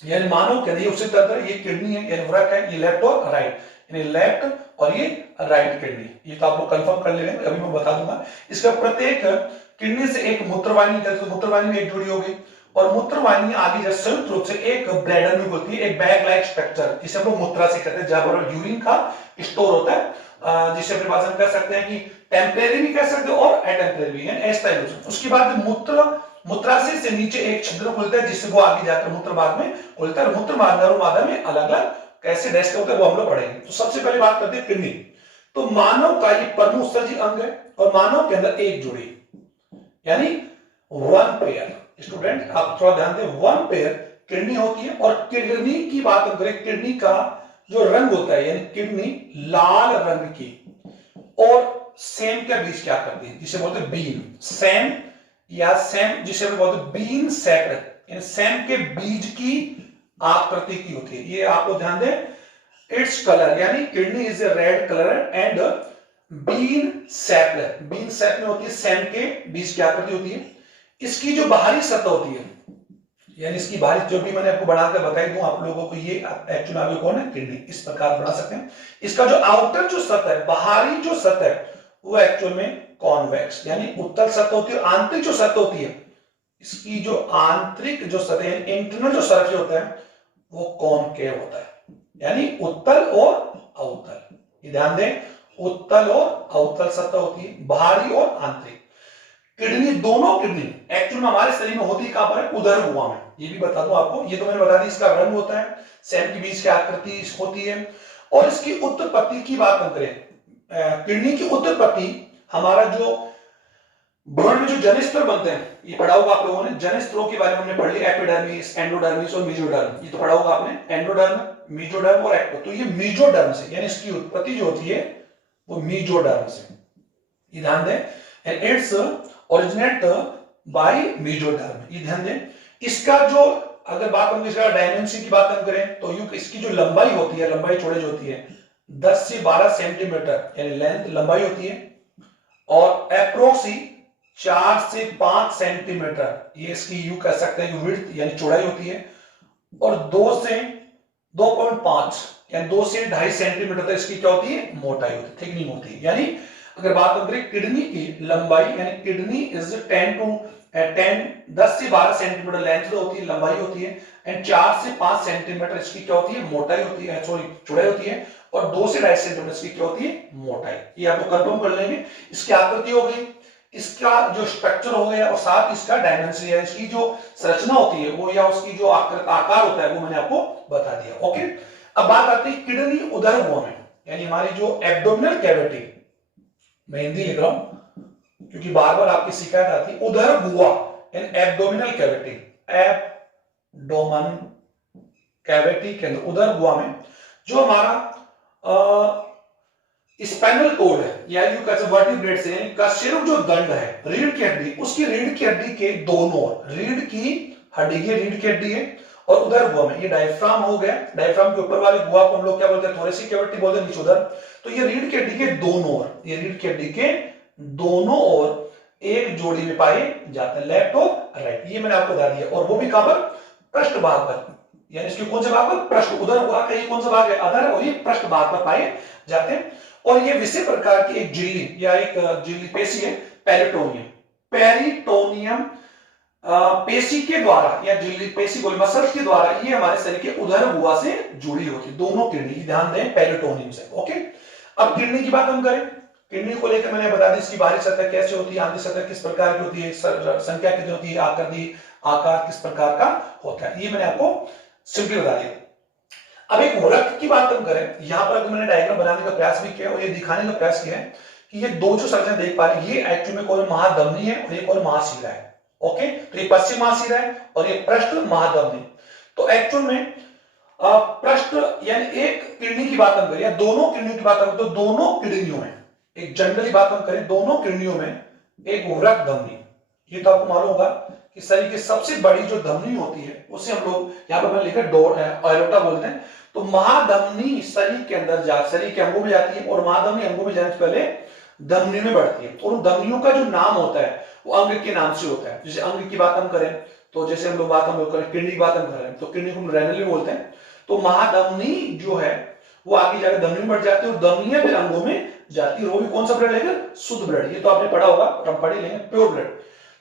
यानी मानव के लिए उत्सर्जी तंत्र, ये किडनी है यानी वृक्क है, ये लेफ्ट और राइट, यानी लेफ्ट और ये राइट किडनी, ये तो आप लोग कंफर्म कर ले रहे हैं, अभी मैं बता दूंगा। इसका प्रत्येक किडनी से एक मूत्रवाहिनी, तो मूत्रवाहिनी में एक जुड़ी होगी, और मूत्रवाहिनी आगे जब संयुक्त रूप से एक ब्लैडर में होती है, एक बैग लाइक स्ट्रक्चर, जिसे हम लोग मूत्रा से कहते हैं, जहां पर यूरिन का स्टोर होता है, जिसे परिभाषा कर सकते हैं कि टेम्परेरी भी कह सकते हो और अटेम्परेरी भी है, ऐसा ही। उसके बाद मूत्राशय से नीचे एक छिद्र खुलता है, जिससे वो आगे जाकर मूत्र मार्ग में खुलता है। मूत्र मार्ग और मादा में अलग अलग कैसे रेस्ट होता है वो हम लोग पढ़ेंगे। तो सबसे पहले बात करते हैं किडनी। तो मानव का ये प्रमुख उत्सर्जी अंग है, और मानव के अंदर एक जोड़ी, यानी वन पेयर। स्टूडेंट आप थोड़ा ध्यान दें, वन पेयर किडनी होती है। और किडनी की बात करें, किडनी का जो रंग होता है, यानी किडनी लाल रंग की, और सेम के बीच क्या करती है, जिसे बोलते हैं बीन, सेम या सेम जिसे बोलते हैं बीन सेक्ड, यानी सेम के बीज की आकृति की होती है। ये आपको ध्यान दें, इट्स कलर, यानी kidney is a red colour and bean shaped, bean shaped में होती है, सेम के बीज की आकृति होती है। इसकी जो बाहरी सतह होती है, यानी इसकी बाहरी, जो भी मैंने आपको बनाकर बताई दूं आप लोगों को, ये एक्चुअली आगे कौन है? किडनी। इस प्रकार बना सकते हैं। इसका जो आउटर जो सतह है, बाहरी जो सतह है, वो एक्चुअल में कॉन्वेक्स, यानी उत्तल सतह होती है। आंतरिक जो सतह होती है, इसकी जो आंतरिक जो सतह है, इंटरनल जो सरफेस होता है, वो कॉनकेव होता है, यानी उत्तल और अवतल। ध्यान दें, उत्तल और अवतल सतह होती है, बाहरी और आंतरिक। किडनी, दोनों किडनी एक्चुअल में हमारे शरीर में होती कहां पर है? उदर गुहा में। ये भी बता दूं आपको, ये तो मैंने बता दी। इसका रंग होता है, सेम के बीच की आकृति होती है। और इसकी उत्पत्ति की बात हम करें, किडनी की उत्पत्ति, हमारा जो भ्रूण में जो जनिस्तर बनते हैं, ये पढ़ा होगा आप लोगों ने, जनिस्त्रों के बारे में हमने पढ़ लिया, एपिडर्मिस, एंडोडर्मिस और मेसोडर्म, ये तो पढ़ा होगा आपने, एंडोडर्म, मेसोडर्म और एक्टो। तो ये मेसोडर्म से, यानी इसकी उत्पत्ति जो होती है वो मेसोडर्म से, ये ध्यान दें, and it's originate bye mesoderm, ये ध्यान दें। इसका जो, अगर बात हम इसका डायमेंशन की बात हम करें, तो इसकी जो लंबाई होती है, लंबाई चौड़ाई जो होती है 10 से 12 सेंटीमीटर, यानी लेंथ लंबाई होती है, और अप्रोक्सी 4 से 5 सेंटीमीटर, ये इसकी यू कह सकते हैं विड्थ, यानी चौड़ाई होती है। और 2 से 2.5 यानी 2 से 2.5 सेंटीमीटर तक इसकी क्या होती है? मोटाई होती है, थिकनिंग होती है। यानी अगर बात हम करें किडनी की लंबाई, यानी किडनी इज 10 से 12 सेंटीमीटर लेंथ होती है, लंबाई होती है, एंड 4 से 5 सेंटीमीटर इसकी क्या होती है? मोटाई होती है, सॉरी चौड़ाई होती है। और 2 से 2.5 सेंटीमीटर इसकी क्या होती है, मोटाई। ये आप लोग कंफर्म कर लेंगे। इसकी आकृति हो गई, इसका जो स्ट्रक्चर हो गया, और साथ इसका डायमेंशन या इसकी जो संरचना होती है वो, या उसकी जो आकार होता है वो मैंने आपको बता दिया। ओके, अब बात आती है किडनी उदर गुहा में, यानी हमारी जो एब्डोमिनल कैविटी, मैं हिंदी लिख रहा हूं क्योंकि बार बार आपकी शिकायत आती है, उदर गुहा in abdominal cavity, abdomen cavity के अंदर उदर गुहा में जो हमारा स्पाइनल कोड है, या यूं कह सकते वर्टिब्रेट से का सिर्फ जो दंड है, रीढ़ की हड्डी, उसकी रीढ़ की हड्डी के दोनों ओर, रीढ़ की हड्डी, ये रीढ़ की हड्डी है, और उदर गुहा में ये डायफ्राम हो गया। डायफ्राम के ऊपर वाले गुहा को हम लोग क्या बोलते हैं, थोरेसिक कैविटी बोलते हैं, नीचे उदर। तो ये रीढ़ की हड्डी के दोनों ओर, ये रीढ़ की हड्डी के दोनों ओर एक जोड़ी में पाए जाते हैं, लेफ्ट और राइट। ये मैंने आपको बता दिया, और वो भी कहां पर, पृष्ठ भाग पर, यानी इसके कौन से भाग पर, पृष्ठ, उदर गुहा का ये कौन सा भाग है, अधर, और ये पृष्ठ भाग पर पाए जाते हैं। और ये विशेष प्रकार की एक झिल्ली या एक झिल्ली पेशी है, पेरिटोनियम। पेरिटोनियम पेशी के द्वारा, या झिल्ली पेशी बोले मसल्स के द्वारा, ये हमारे शरीर के उदर गुहा से जुड़ी होती है, दोनों किडनी, ध्यान दें, पेरिटोनियम से। ओके, अब किडनी की बात हम करें, किडनी को लेकर मैंने बता दी, इसकी बाहरी सतह कैसे होती है, आंतरिक सतह किस प्रकार की होती है, संख्या कितनी होती है, आकृति, आकार किस प्रकार का होता है, ये मैंने आपको सिंपली बता दिया। अब एक वृक्क की बात हम करें, यहां पर मैंने डायग्राम बनाने का प्रयास भी किया और ये दिखाने का प्रयास किया है कि ये दो जो संरचना देख पा रहे हैं, ये एक्चुअली में कोई महाधमनी है और एक और महाशिरा है। ओके, तो ये पश्चिम महाशिरा है और ये पृष्ठ महाधमनी। तो एक्चुअल में पृष्ठ यानी एक किडनी की बात हम करें या दोनों किडनी की बात हम करें, तो दोनों किडनियों में, एक जनरली बात हम करें, दोनों किडनियों में एक वृक्क धमनी, ये तो आपको मालूम होगा कि शरीर की सबसे बड़ी जो धमनी होती है उसे हम लोग यहाँ पर मैंने लिखा एरोटा बोलते हैं। तो महाधमनी शरीर के अंदर शरीर के अंगों में जाती है, और महाधमनी अंगों में जाने से पहले धमनी में बढ़ती है, और उन धमनियों का जो नाम होता है वो अंग के नाम से होता है। जैसे अंग की बात हम करें, तो जैसे हम लोग करें किडनी की बात हम करें, तो किडनी को हम रेनल बोलते हैं। तो महाधमनी जो है वो आगे जाकर धमनी में बढ़ जाती है, और धमनियां फिर अंगों में जाती है। वो भी कौन सा ब्लड लेकर, शुद्ध ब्लड, ये तो आपने पढ़ा होगा, हम पढ़ लेंगे, प्योर ब्लड।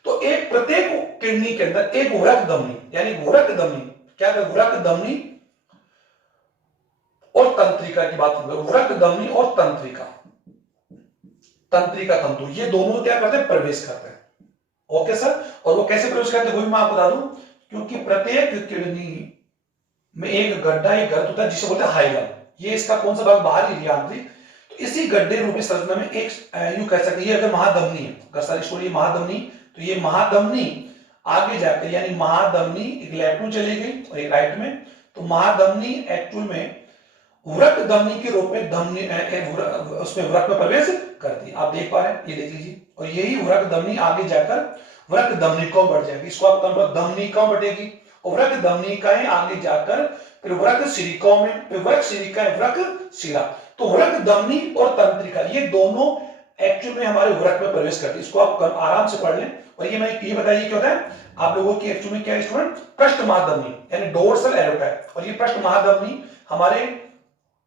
तो एक प्रत्येक किडनी के अंदर एक वृक्क धमनी, यानी वृक्क धमनी, क्या वृक्क धमनी और तंत्रिका की बात करें, वृक्क धमनी और तंत्रिका, तंत्रिका तंतु, ये दोनों क्या करते हैं, प्रवेश करते हैं। ओके सर, और वो कैसे प्रवेश करते हैं वो भी मैं आपको बता दूं, क्योंकि प्रत्येक किडनी में एक गड्ढा, एक गर्त होता है जिसे बोलते हैं हाइलम। ये इसका कौन सा भाग, बाहरी एरिया आंतरिक। तो इसी गड्ढे रूपी संरचना में एक यूं कह सकते हैं, ये अगर महाधमनी है, अगर सारी स्टोरी महाधमनी, तो ये महाधमनी आगे जाकर, यानी महाधमनी एक लेफ्ट में चली गई और एक राइट में, तो महाधमनी एक्चुअल में वृक्क धमनी के रूप में धमनी उसमें वृक्क में प्रवेश करती है। आप देख पा रहे हैं, ये देख लीजिए, और यही वृक्क धमनी आगे जाकर वृक्क धमनिका में बढ़ जाएगी, इसको आप धमनिका में बढ़ेगी, और वृक्क धमनिकाएं आगे जाकर फिर वृक्क सिरिकाओं में, फिर वृक्क सिरिकाएं वृक्क शिरा। तो वृक्क धमनी और तंत्रिका ये दोनों एक्चुअल में हमारे वृक्क में प्रवेश करती है, इसको आप आराम से पढ़ लें। और ये मैंने ये बताइए क्या होता है आप लोगों की एक्चुअल में, क्या स्टूडेंट, पृष्ठ महाधमनी यानी डोर्सल एरोटा, और ये पृष्ठ महाधमनी हमारे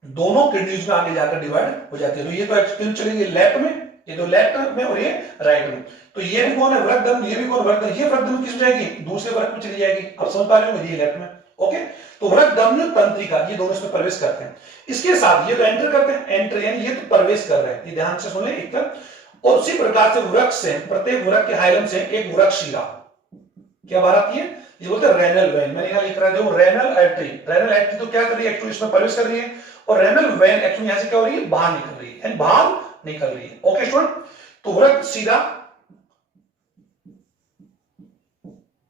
दोनों किडनीज में आगे जाकर डिवाइड हो जाती है। तो ये तो एक्चुअली चलेगी लेफ्ट में, ये तो लेफ्ट में और ये राइट में। तो ये भी कौन है, वृक्क धमनी, ये भी कौन, वृक्क धमनी, ये वृक्क धमनी किस में जाएगी, दूसरे वृक्क में चली जाएगी। आप समझ पा रहे हो, ये लेफ्ट में। ओके, तो वृक्क धमनी और तंत्रिका ये दोनों इसमें प्रवेश करते हैं। इसके साथ ये तो एंटर करते हैं, एंटर यानी ये तो प्रवेश कर रहे हैं, ये ध्यान से सुन ले एक तरफ। और उसी प्रकार से वृक्क से, प्रत्येक वृक्क के हाइलम से एक वृक्क शिरा क्या बात आती है, ये बोलते हैं रेनल वेन। मैंने यहाँ लिख रहा है रेनल आर्टरी, रेनल आर्टरी तो क्या कर रही है, एक्चुअली इसमें प्रवेश कर रही है, और रेनल वेन एक्चुअली यहां से क्या हो रही है, बाहर निकल रही है, बाहर निकल रही है। ओके स्टूडेंट, तो वृक्क शिरा,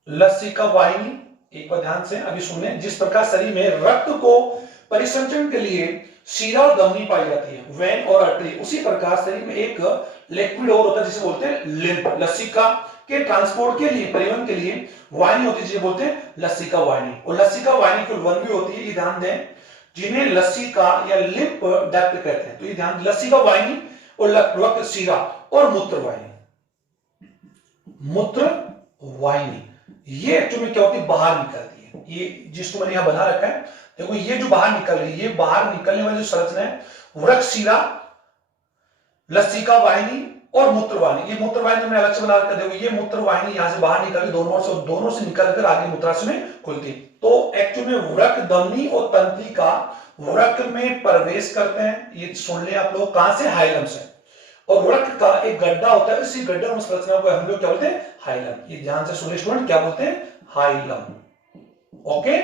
लसिका वाहिनी, एक बार ध्यान से अभी सुनने, जिस प्रकार शरीर में रक्त को परिसंचरण के लिए शिरा और धमनी पाई जाती है, वेन और आर्टरी, उसी प्रकार शरीर में एक लिक्विड और होता है जिसे बोलते हैं लिम्फ। लसिका के ट्रांसपोर्ट के लिए, परिवहन के लिए वाहिनी होती है जिसे बोलते हैं लसिका वाहिनी, और लसिका वाहिनी कुल 1 भी होती है, ये ध्यान दें, जिन्हें लसिका या लिम्फ डक्ट कहते हैं। तो ये ध्यान, लसिका वाहिनी और वृक्क शिरा और मूत्र वाहिनी, मूत्र वाहिनी ये एक्चुअली में क्या होती है, बाहर निकलती है। ये जिसको मैंने यहां बना रखा है, देखो ये जो बाहर निकल रही है, ये बाहर निकलने वाली जो संरचना है, वृक्क शिरा, लसिका वाहिनी और मूत्र वाहिनी। ये मूत्र वाहिनी मैंने अलग से बना रखा है, देखो ये मूत्र वाहिनी यहां से बाहर निकल के दोनों से निकलकर आगे मूत्राशय में खुलती। तो एक्चुअली में वृक्क धमनी और तंत्रिका वृक्क में प्रवेश करते हैं, ये सुन ले आप लोग, कहां से? हाइलम से। और वृक्क का एक गड्ढा होता है, इसी गड्ढे में संरचना को हम लोग क्या बोलते हैं? हाइलम। ये ध्यान से सुन ले स्टूडेंट, क्या बोलते हैं? हाइलम। ओके,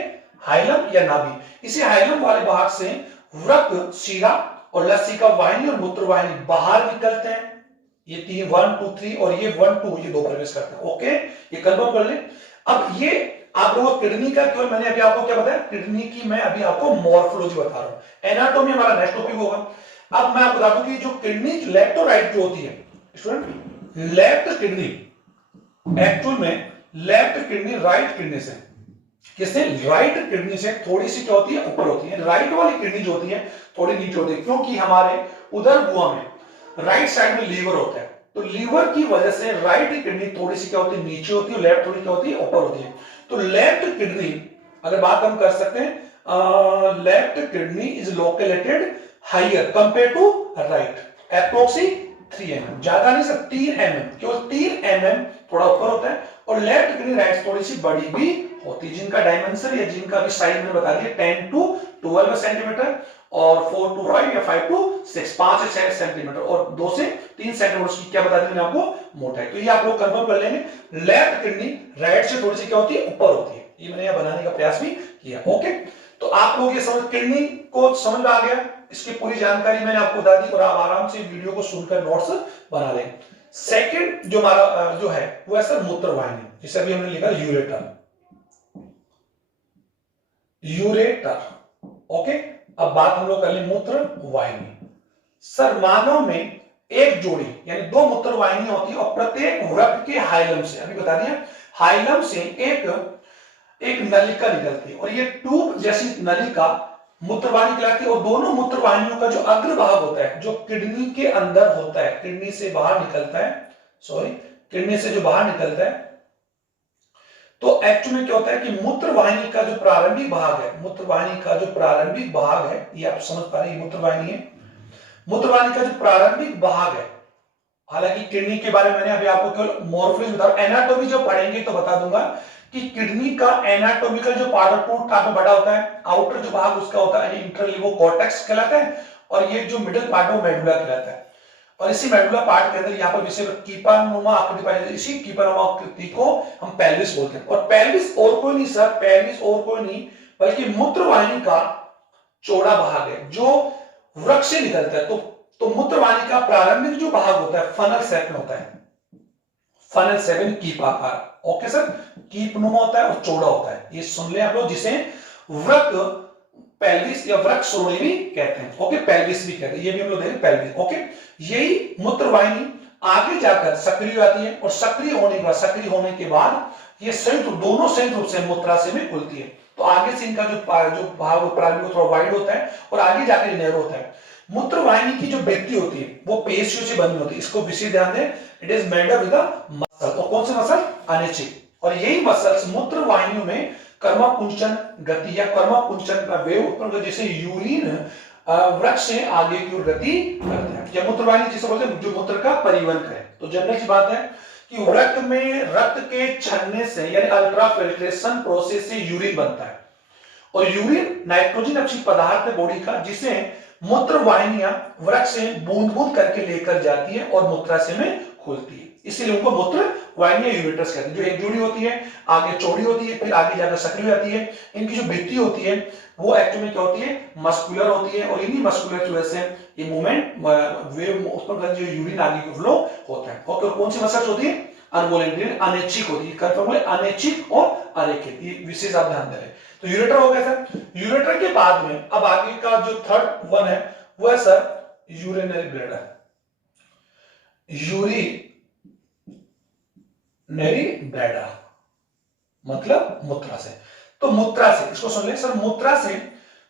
हाइलम या नाभि। इसी हाइलम वाले भाग से वृक्क, शिरा और लसिका वाहिनी और मूत्र वाहिनी बाहर निकलते हैं। ये 3 1 2 3 और ये 1 2, ये 2 प्रवेश करते हैं। ओके, ये कंफर्म कर ले। अब ये आप लोगों को किडनी का केवल मैंने अभी आपको क्या बताया? किडनी की मैं अभी आपको मॉर्फोलॉजी बता रहा हूं। एनाटॉमी हमारा नेक्स्ट टॉपिक होगा। अब मैं आपको बता दूं कि जो किडनी लेफ्ट और राइट जो होती है स्टूडेंट, लेफ्ट किडनी एक्चुअल में लेफ्ट किडनी राइट किडनी से, किससे? राइट किडनी से थोड़ी सी क्या होती है? ऊपर होती है। राइट वाली किडनी जो होती है थोड़ी नीचे होती है, क्योंकि हमारे उधर बुआ में राइट साइड में लीवर होता है, तो लीवर की वजह से राइट किडनी थोड़ी सी क्या होती है? नीचे होती है, लेफ्ट थोड़ी क्या होती है? ऊपर होती है। तो लेफ्ट किडनी अगर बात हम कर सकते हैं, left kidney is located higher compare to right, approx 3 mm, ज्यादा नहीं सर, 3 mm, केवल 3 mm थोड़ा ऊपर होता है। और लेफ्ट किडनी राइट थोड़ी सी बड़ी भी होती है, जिनका डायमेंशन या जिनका भी साइज मैंने बता दिया 10 to 12 सेंटीमीटर और 4 to 5 या 5 to 6, 5 से 6 सेंटीमीटर और 2 से 3 सेंटीमीटर की क्या बता दी मैंने आपको? मोटाई। तो ये आप लोग कंफर्म कर लेंगे, लेफ्ट किडनी राइट से थोड़ी सी क्या होती है? ऊपर होती है। ये मैंने यहां बनाने का प्रयास भी किया। ओके, तो आप लोग ये समझ, किडनी को समझ में आ गया, इसकी पूरी जानकारी मैंने आपको बता दी और आप आराम से वीडियो को सुनकर नोट्स बना लें। सेकंड जो हमारा जो है वो है सर मूत्र वाहिनी, जिसे अभी हमने लिखा यूरेटर। यूरेटर। ओके, अब बात हम लोग कर ले मूत्र वाहिनी। सर मानव में एक जोड़ी यानी 2 मूत्र वाहिनी होती है और प्रत्येक वृक्क के हाइलम से, अभी बता दिया, हाइलम से एक नलिका निकलती है और ये ट्यूब जैसी नलिका मूत्रवाहिनी कहलाती है। और दोनों मूत्रवाहिनियों का जो अग्रभाग होता है, जो किडनी के अंदर होता है, किडनी से बाहर निकलता है, सॉरी किडनी से जो बाहर निकलता है, तो एक्चुअली क्या होता है कि मूत्रवाहिनी का जो प्रारंभिक भाग है, मूत्रवाहिनी का जो प्रारंभिक भाग है, ये आप समझ पा रहे हैं, मूत्रवाहिनी है। मूत्रवाहिनी का जो प्रारंभिक भाग है, हालांकि किडनी के बारे में मैंने अभी आपको केवल मॉर्फोलॉजी बता रहा हूं, एनाटॉमी जब पढ़ेंगे तो बता दूंगा कि किडनी का एनाटॉमिकल जो पार्ट काफी बड़ा होता है, आउटर जो भाग उसका होता है इंटरलिवो कॉर्टेक्स कहलाता है, और ये जो मिडिल पार्ट है मेडुला कहलाता है। और इसी मेडुला पार्ट के अंदर यहाँ पर विषय कीपानुमा आकृति पाई जाती है, इसी कीपानुमा आकृति को हम पेल्विस बोलते हैं। और पेल्विस और कोई नहीं सर, पेल्विस और कोई नहीं बल्कि मूत्रवाहिनी का चौड़ा भाग है जो वृक्क से निकलता है। तो मूत्रवाहिनी का प्रारंभिक जो भाग होता है फनल शेप में होता है, फनल शेप कीप आकार। ओके सर, कीप नुमा होता है और चौड़ा होता है, ये सुन ले आप लोग, जिसे वृक्क पेल्विस या वृक्क श्रोणी भी कहते हैं। ओके, पेल्विस भी कहते हैं, ये भी हम लोग देखें पेल्विस। ओके, यही मूत्रवाहिनी आगे जाकर सक्रिय आती है और सक्रिय होने के बाद ये संयुक्त, दोनों संयुक्त रूप से मूत्राशय में खुलती है। तो आगे से इनका जो भाग प्रारंभिक थोड़ा वाइड होता है और आगे जाकर नैरो होता है। मूत्रवाहिनी की जो भित्ति होती है वो पेशियों से बनी होती है, इसको विशेष ध्यान दें, it is made up with muscle. और कौन से मसल? अनैच्छिक। और यही मसल्स मूत्रवाहिनियों में कर्मकुंचन गति या कर्मकुंचन का वेव उत्पन्न कर, जैसे यूरिन वृक्क से आगे की ओर गति करते हैं, या मूत्रवाहिनी जिसे बोलते हैं जो मूत्र का परिवहन करे। तो जनरल सी बात है कि वृक्क में रक्त के छनने से यानी अल्ट्राफिल्ट्रेशन प्रोसेस से यूरिन बनता है, और यूरिन नाइट्रोजन अपशिष्ट पदार्थ है बॉडी का, जिसे मूत्रवाहिनियां वृक्क से बूंद बूंद करके लेकर जाती है और मूत्राशय में खुलती है, इसीलिए उनको मूत्रवाहिनियां यूरेटर्स कहते हैं। जो एक जोड़ी होती है, आगे चौड़ी होती है, फिर आगे जाकर सक्रिय आती है। इनकी जो भित्ति होती है वो एक्चुअली में क्या होती है? मस्कुलर होती है, और इन्हीं मस्कुलर की वजह से ये मूवमेंट वेव उत्पन्न कर जो यूरिन आगे की फ्लो होता है। ओके, और कौन सी मसल्स होती है? अनवॉलंटरी, अनैच्छिक होती है। कंफर्म है, अनैच्छिक और अरेखित, ये विशेष आप ध्यान दे रहे हैं। तो यूरेटर हो गया सर। यूरेटर के बाद में अब आगे का जो थर्ड वन है वो है sir urinary bladder. Urinary bladder मतलब मूत्राशय। तो मूत्राशय, इसको सुन ले सर, मूत्राशय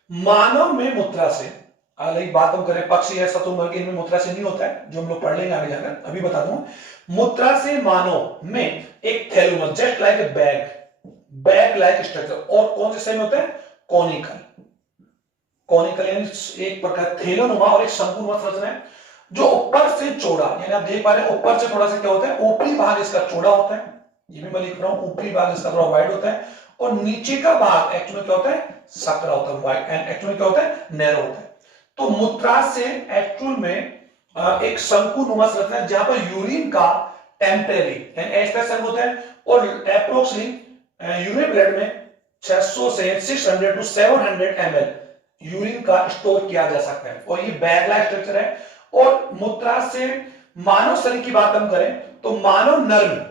मानव में मूत्राशय, अलग बात हम करें पक्षी या शतुरमुर्ग इनमें मूत्राशय नहीं होता है, जो हम लोग पढ़ लेंगे आगे जाकर, अभी बता दूंगा। मूत्राशय मानव में एक thalamus, just like a bag like structure, और कौन से सेल में होता है? कॉनिकल यानी एक प्रकार थैलोनुमा और एक संपूर्ण संरचना है जो ऊपर से चौड़ा, यानी आप देख पा रहे हैं ऊपर से थोड़ा सा क्या होता है? ऊपरी भाग इसका चौड़ा होता है, ये भी मैं लिख रहा हूं, ऊपरी भाग इसका थोड़ा वाइड होता है, और नीचे का भाग एक्चुअली क्या होता है, सकरा होता है, वाइड, एंड एक्चुअली क्या होता है, नैरो होता है। तो मूत्राशय एक्चुअल में एक शंकुनुमा संरचना है जहां पर यूरिन का टेम्परेरी एंड एक्सपेंशन होता है और अप्रोक्सीमेटली यूरिन ब्लड में 600 से 600 टू 700 ml यूरिन का स्टोर किया जा सकता है और ये बैग लाइक स्ट्रक्चर है। और मूत्राशय मानव शरीर की बात हम करें तो मानव नर में,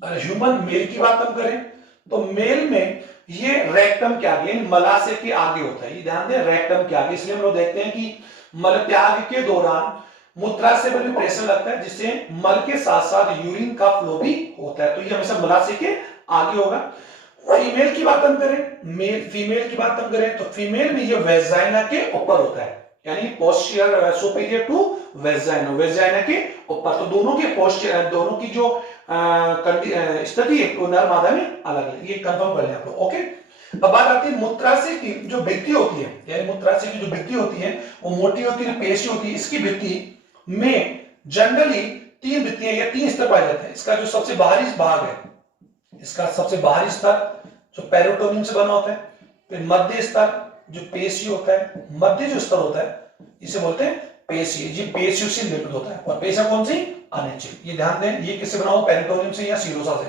अगर ह्यूमन मेल की बात हम करें तो मेल में ये रेक्टम के आगे, मलाशय के आगे होता है, ये ध्यान दें, रेक्टम के आगे। इसलिए हम लोग देखते हैं कि मल त्याग के दौरान मूत्राशय पर भी प्रेशर लगता है जिससे मल के साथ साथ यूरिन का फ्लो भी होता है, तो ये हमेशा मलाशय के आगे होगा। फीमेल की बात हम करें, मेल फीमेल की बात हम करें तो फीमेल में ये वेजाइना के ऊपर होता है, यानी posterior superior to vagina, vagina के ऊपर। तो दोनों के पोस्टीरियर, दोनों की जो स्थिति है वो नर मादा में अलग है, ये कंफर्म कर लें आप लोग। ओके, अब बात आती है मूत्राशय की जो भित्ति होती है, यानी मूत्राशय की जो भित्ति होती है वो मोटी होती है, पेशी होती है। इसकी भित्ति में जनरली 3 भित्तियां या 3 स्तर पाए जाते हैं। इसका जो सबसे बाहरी भाग है, इसका सबसे बाहरी स्तर जो पेरिटोनियम से बना होता है, फिर मध्य स्तर जो पेशी होता है, मध्य जो स्तर होता है इसे बोलते हैं पेशी, ये पेशियों से निर्मित होता है। और पेशियां कौन सी, अनिश्चित। ये ध्यान दें, ये किससे बना हुआ, पेरिटोनियम से या सीरोसा से।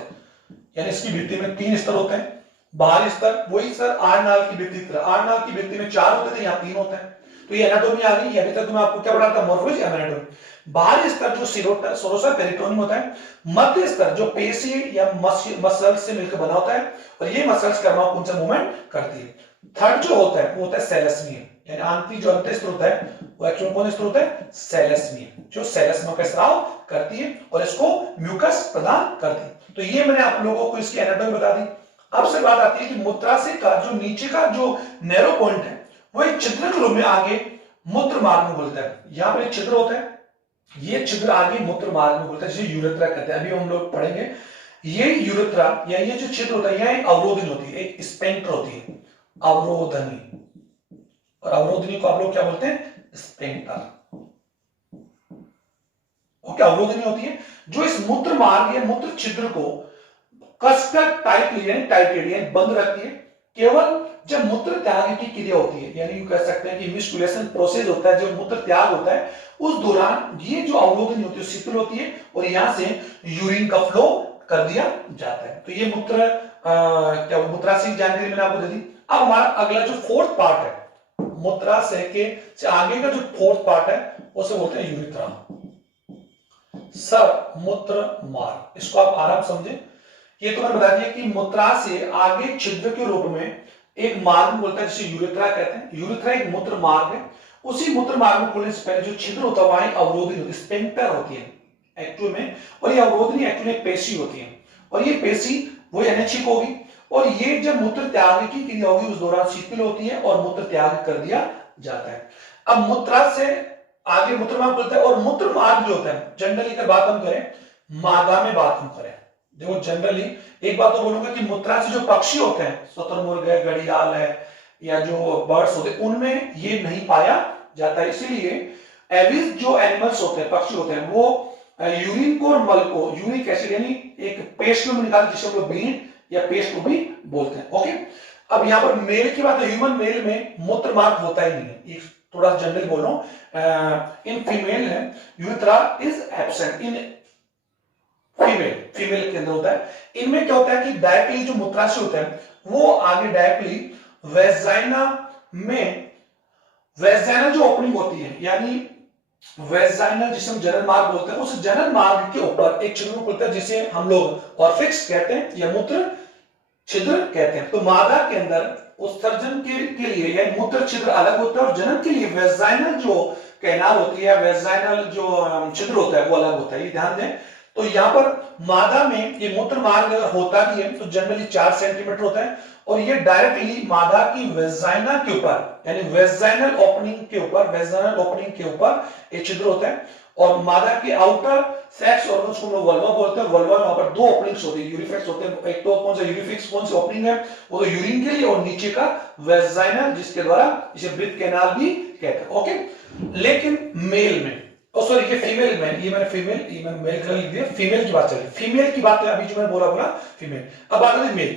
यानी इसकी भित्ति में 3 स्तर होते हैं। बाहरी स्तर वही सर आरनाल की भित्ति की तरह, आरनाल की भित्ति में 4 होते थे, यहाँ 3 होते हैं। तो ये एनाटोमी आ गई। अभी तक मैं आपको क्या पढ़ा था, मोर्फोलॉजी, एनाटोमी। बाहरी स्तर जो सीरोसा पेरिटोनियम होता है। मध्य स्तर जो पेशी या मसल्स से मिलकर बना होता है और ये मसल्स कर्मा कौन सा मूवमेंट करती है। थर्ड जो होता है वो होता है सेलेस्मियम, यानी आंतरिक जो अंतस्त्र होता है वो एक्चुअली कौन स्तर होता है, सेलेस्मियम, जो सेलेस्मा का स्राव करती है और इसको म्यूकस प्रदान करती है। तो ये मैंने आप लोगों को इसकी एनाटॉमी बता दी। अब से बात आती है कि मूत्राशय का जो नीचे का जो नैरो पॉइंट है वो एक छिद्र के रूप में आगे मूत्र मार्ग में खुलता है। यहाँ पर एक छिद्र होता है, ये छिद्र आगे मूत्र मार्ग में खुलता है जिसे यूरेथ्रा कहते हैं। अभी हम लोग पढ़ेंगे ये यूरेथ्रा या ये जो छिद्र होता है यहाँ एक अवरोधनी होती है, एक स्पेंक्टर होती है, अवरोधनी। और अवरोधनी को आप लोग क्या बोलते हैं, स्पेंक्टर। ओके, अवरोधनी होती है जो इस मूत्र मार्ग या मूत्र छिद्र को कसकर टाइटली बंद रखती है। केवल जब मूत्र त्याग की क्रिया होती है, यानी कह सकते हैं कि इमिस्कुलेशन प्रोसेस होता है, जब मूत्र त्याग होता है उस दौरान ये जो अवरोधनी होती है शिथिल होती है और यहां से यूरिन का फ्लो कर दिया जाता है। तो ये मूत्राशय की जानकारी मैंने आपको दे दी। अब हमारा अगला जो फोर्थ पार्ट है, मूत्राशय के से आगे का जो फोर्थ पार्ट है उसे बोलते हैं यूरेथ्रा, सर मूत्र मार्ग। इसको आप आराम समझे। ये तो मैंने बता दिया कि मूत्राशय आगे छिद्र के रूप में एक मार्ग बोलता है जिसे यूरेथ्रा कहते हैं। यूरेथ्रा एक मूत्र मार्ग है। उसी मूत्र मार्ग में खुलने से पहले जो छिद्र होता है वहां अवरोधनी होती है, स्पेंक्टर होती है एक्चुअल में, और ये अवरोधनी एक्चुअली पेशी होती है और ये पेशी वो अनिश्चित होगी और ये जब मूत्र त्याग की क्रिया होगी उस दौरान शिथिल होती है और मूत्र त्याग कर दिया जाता है। अब मूत्राशय आगे मूत्र मार्ग बोलता है और मूत्र मार्ग जो होता है जनरली अगर बात हम करें मादा में बात हम करें, देखो जनरली एक बात तो बोलूंगा कि मूत्राशय जो पक्षी होते हैं, शुतुरमुर्ग है, घड़ियाल है या जो बर्ड्स होते हैं, उनमें ये नहीं पाया जाता है। इसीलिए एविस जो एनिमल्स होते हैं, पक्षी होते हैं, वो यूरिन को और मल को यूरिक एसिड यानी एक पेस्ट में निकालते जिसे हम लोग ब्लीड या पेस्ट को भी बोलते हैं। ओके, अब यहाँ पर मेल की बात है, ह्यूमन मेल में मूत्र मार्ग होता ही नहीं है, थोड़ा जनरल बोल रहा हूं। इन फीमेल है urethra is absent, in female के अंदर होता है। इनमें क्या होता है कि डायरेक्टली जो मूत्राशय होता है वो आगे डायरेक्टली वेजाइना में, वेजाइना जो ओपनिंग होती है यानी वेजाइनल जिसे हम जनन मार्ग बोलते हैं, उस जनन मार्ग के ऊपर एक छिद्र खुलता है जिसे हम लोग ऑर्फिक्स कहते हैं या मूत्र छिद्र कहते हैं। तो मादा के अंदर उत्सर्जन के लिए या मूत्र छिद्र अलग होता है और जनन के लिए वेजाइनल जो कैनाल होती है, वेजाइनल जो छिद्र होता है वो अलग होता है, ये ध्यान दें। तो यहाँ पर मादा में ये मूत्र मार्ग होता भी है तो जनरली 4 सेंटीमीटर होता है और ये डायरेक्टली मादा की वेजाइना के ऊपर यानी वेजाइनल ओपनिंग के ऊपर, वेजाइनल ओपनिंग के ऊपर एक छिद्र होता है। और मादा के आउटर सेक्स ऑर्गन्स को हम लोग वल्वा बोलते हैं। वल्वा में वहां पर 2 ओपनिंग्स होती है, यूरिफेक्स होते हैं। एक तो कौन सा यूरिफिक्स कौन सी ओपनिंग है वो तो यूरिन के लिए, और नीचे का वेजाइनल जिसके द्वारा इसे ब्रीथ कैनाल भी कहते हैं। ओके, लेकिन मेल में सॉरी ये फीमेल में, ये मैंने मेल कर लिख दिया, फीमेल की बात चल रही है। फीमेल की बात है अभी जो मैंने बोला फीमेल। अब बात है मेल।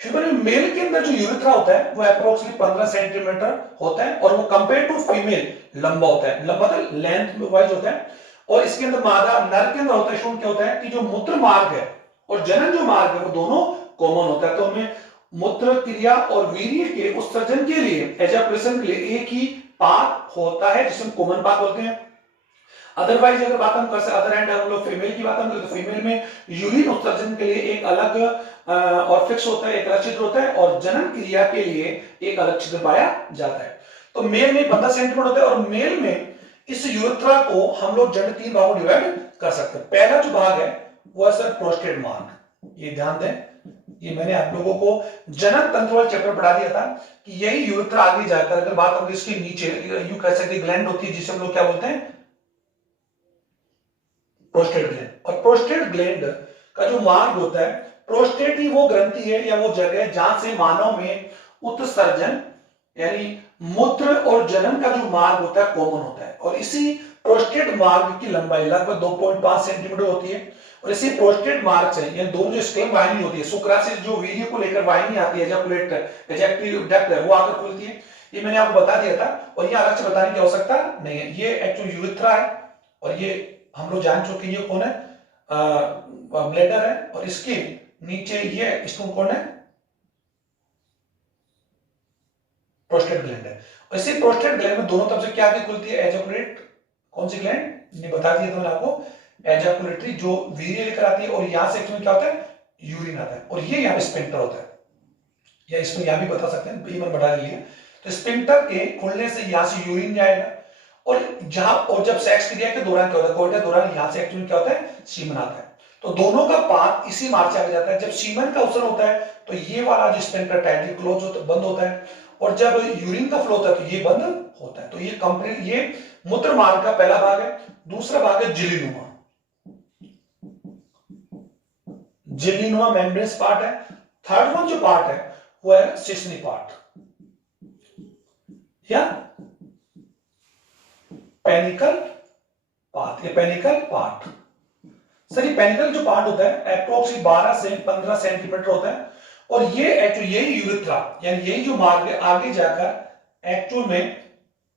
ह्यूमन में मेल के अंदर जो यूरेथ्रा होता है वो अप्रोक्सीमेटली 15 सेंटीमीटर होता है और वो कंपेयर टू फीमेल लंबा होता है, लंबा मतलब लेंथ वाइज होता है। और इसके अंदर मादा नर के अंदर होता है स्टूडेंट क्या होता है कि जो मूत्र मार्ग है और जनन जो मार्ग है वो दोनों कॉमन होता है। तो उनमें मूत्र क्रिया और वीर्य के उत्सर्जन के लिए एजाकुलेशन के लिए एक ही पाथ होता है जिसे हम कॉमन पाथ बोलते हैं। अदरवाइज अगर बात हम कर सकते अदर एंड हम लोग फीमेल की बात हम करें तो फीमेल में यूरिन उत्सर्जन के लिए एक अलग और फिक्स होता है, एक अलग छिद्र होता है और जनन क्रिया के लिए एक अलग छिद्र पाया जाता है। तो मेल में 15 सेंटीमीटर होता है और मेल में इस यूरेथ्रा को हम लोग जनरली 3 भागों में डिवाइड कर सकते हैं। पहला जो भाग है वो है सर प्रोस्टेट मार्ग, ये ध्यान दें, ये मैंने आप लोगों को जनन तंत्र वाले चैप्टर पढ़ा दिया था कि यही यूरेथ्रा आगे जाकर अगर बात हम इसके नीचे यू कह सकते ग्लैंड होती है जिसे हम लोग क्या बोलते हैं प्रोस्टेट ग्लैंड। और प्रोस्टेट ग्लैंड का जो मार्ग होता है, प्रोस्टेट ही वो ग्रंथि है या वो जगह है जहां से मानव में उत्सर्जन यानी मूत्र और जनन का जो मार्ग होता है कॉमन होता है। और इसी प्रोस्टेट मार्ग की लंबाई लगभग 2.5 सेंटीमीटर होती है। और इसी प्रोस्टेट मार्ग से यानी दोनों जो स्टेम वाहिनी होती है, शुक्राशय जो वीर्य को लेकर वाहिनी आती है एजैक्टिव डक्ट है वो आकर खुलती है, ये मैंने आपको बता दिया था। और ये अलग से बताने की आवश्यकता नहीं है, ये एक्चुअली यूरेथ्रा है और ये हम लोग जान चुके ये कौन है ब्लैडर है और इसके नीचे ये स्टोन कौन है प्रोस्टेट ग्लैंड है। और इसी प्रोस्टेट ग्लैंड में दोनों तरफ से क्या खुलती है एजाकुलेट, कौन सी ग्लैंड ये बता दिया था आपको, एजाकुलेटरी जो वीर्य लेकर आती है और यहां से एक्चुअली क्या होता है यूरिन आता है और ये यहाँ पे स्पिंटर होता है या इसमें यहां भी बता सकते हैं मैंने बढ़ा लिया। तो स्पिंटर के खुलने से यहां से यूरिन जाएगा और जहां और जब सेक्स क्रिया के दौरान क्या होता है कोइटा दौरान यहां से एक्चुअली क्या होता है सीमन आता है। तो दोनों का पाथ इसी मार्ग से आगे जाता है। जब सीमन का उत्सर्जन होता है तो ये वाला जो स्पिंटर टाइटली क्लोज होता है बंद होता है और जब यूरिन का फ्लो होता है तो ये बंद होता है। तो ये कंप्लीट ये मूत्र मार्ग का पहला भाग है। दूसरा भाग है झिल्लीनुमा, झिल्लीनुमा मेम्ब्रेन्स पार्ट है। थर्ड वन जो पार्ट है वो है सिस्नी पार्ट या पेनिकल पार्ट। ये पेनिकल पार्ट सर, ये पेनिकल जो पार्ट होता है अप्रोक्सीमेटली 12 से 15 सेंटीमीटर होता है और ये एक्चुअली यही यूरेथ्रा यानी यही जो मार्ग है आगे जाकर एक्चुअल में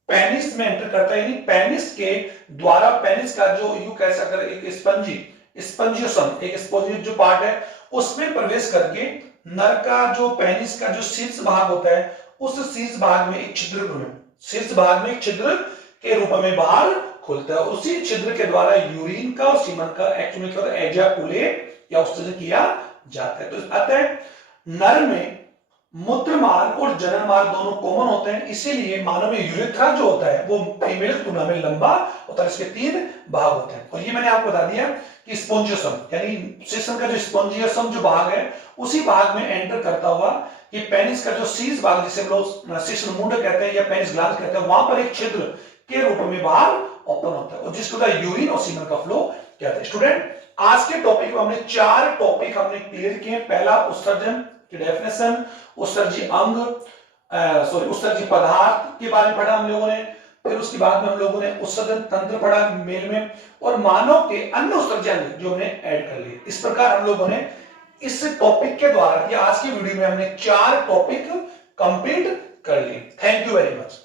पेनिस में एंटर करता है। यानी पेनिस के द्वारा पेनिस का जो यू कह सकते हैं एक स्पंजियोसम एक स्पंजियोस जो पार्ट है उसमें प्रवेश करके नर का जो पेनिस का जो शीर्ष भाग होता है उस शीर्ष भाग में एक छिद्र में शीर्ष भाग में एक छिद्र के रूप में बाहर खुलता है। उसी छिद्र के द्वारा यूरिन का और सीमन का एक्चुअली क्या होता है एजाकुलेट या उत्सर्जन किया जाता है। तो अतः नर में मूत्र मार्ग और जनन मार्ग दोनों कॉमन होते हैं, इसीलिए मानव में यूरेथ्रा जो होता है वो फीमेल तुलना में लंबा होता है। इसके 3 भाग होते हैं और ये मैंने आपको बता दिया कि स्पोंजियोसम यानी सिस्टम का जो स्पोंजियोसम जो भाग है उसी भाग में एंटर करता हुआ ये पेनिस का जो शीर्ष भाग जिसे हम लोग शिश्न मुंड कहते हैं या पेनिस ग्लैंड कहते हैं वहां पर एक छिद्र के रूप में बाहर ओपन होता है और जिसको यूरिन और सीमन का फ्लो कहते हैं। स्टूडेंट आज के टॉपिक में हमने 4 टॉपिक हमने क्लियर किए। पहला उत्सर्जन की डेफिनेशन, उत्सर्जी अंग उत्सर्जी पदार्थ के बारे में पढ़ा हम लोगों ने, फिर उसके बाद में हम लोगों ने उत्सर्जन तंत्र पढ़ा मेल में और मानव के अन्य उत्सर्जन जो हमने ऐड कर लिए। इस प्रकार हम लोगों ने इस टॉपिक के द्वारा या आज की वीडियो में हमने 4 टॉपिक कंप्लीट कर लिए। Thank you very much.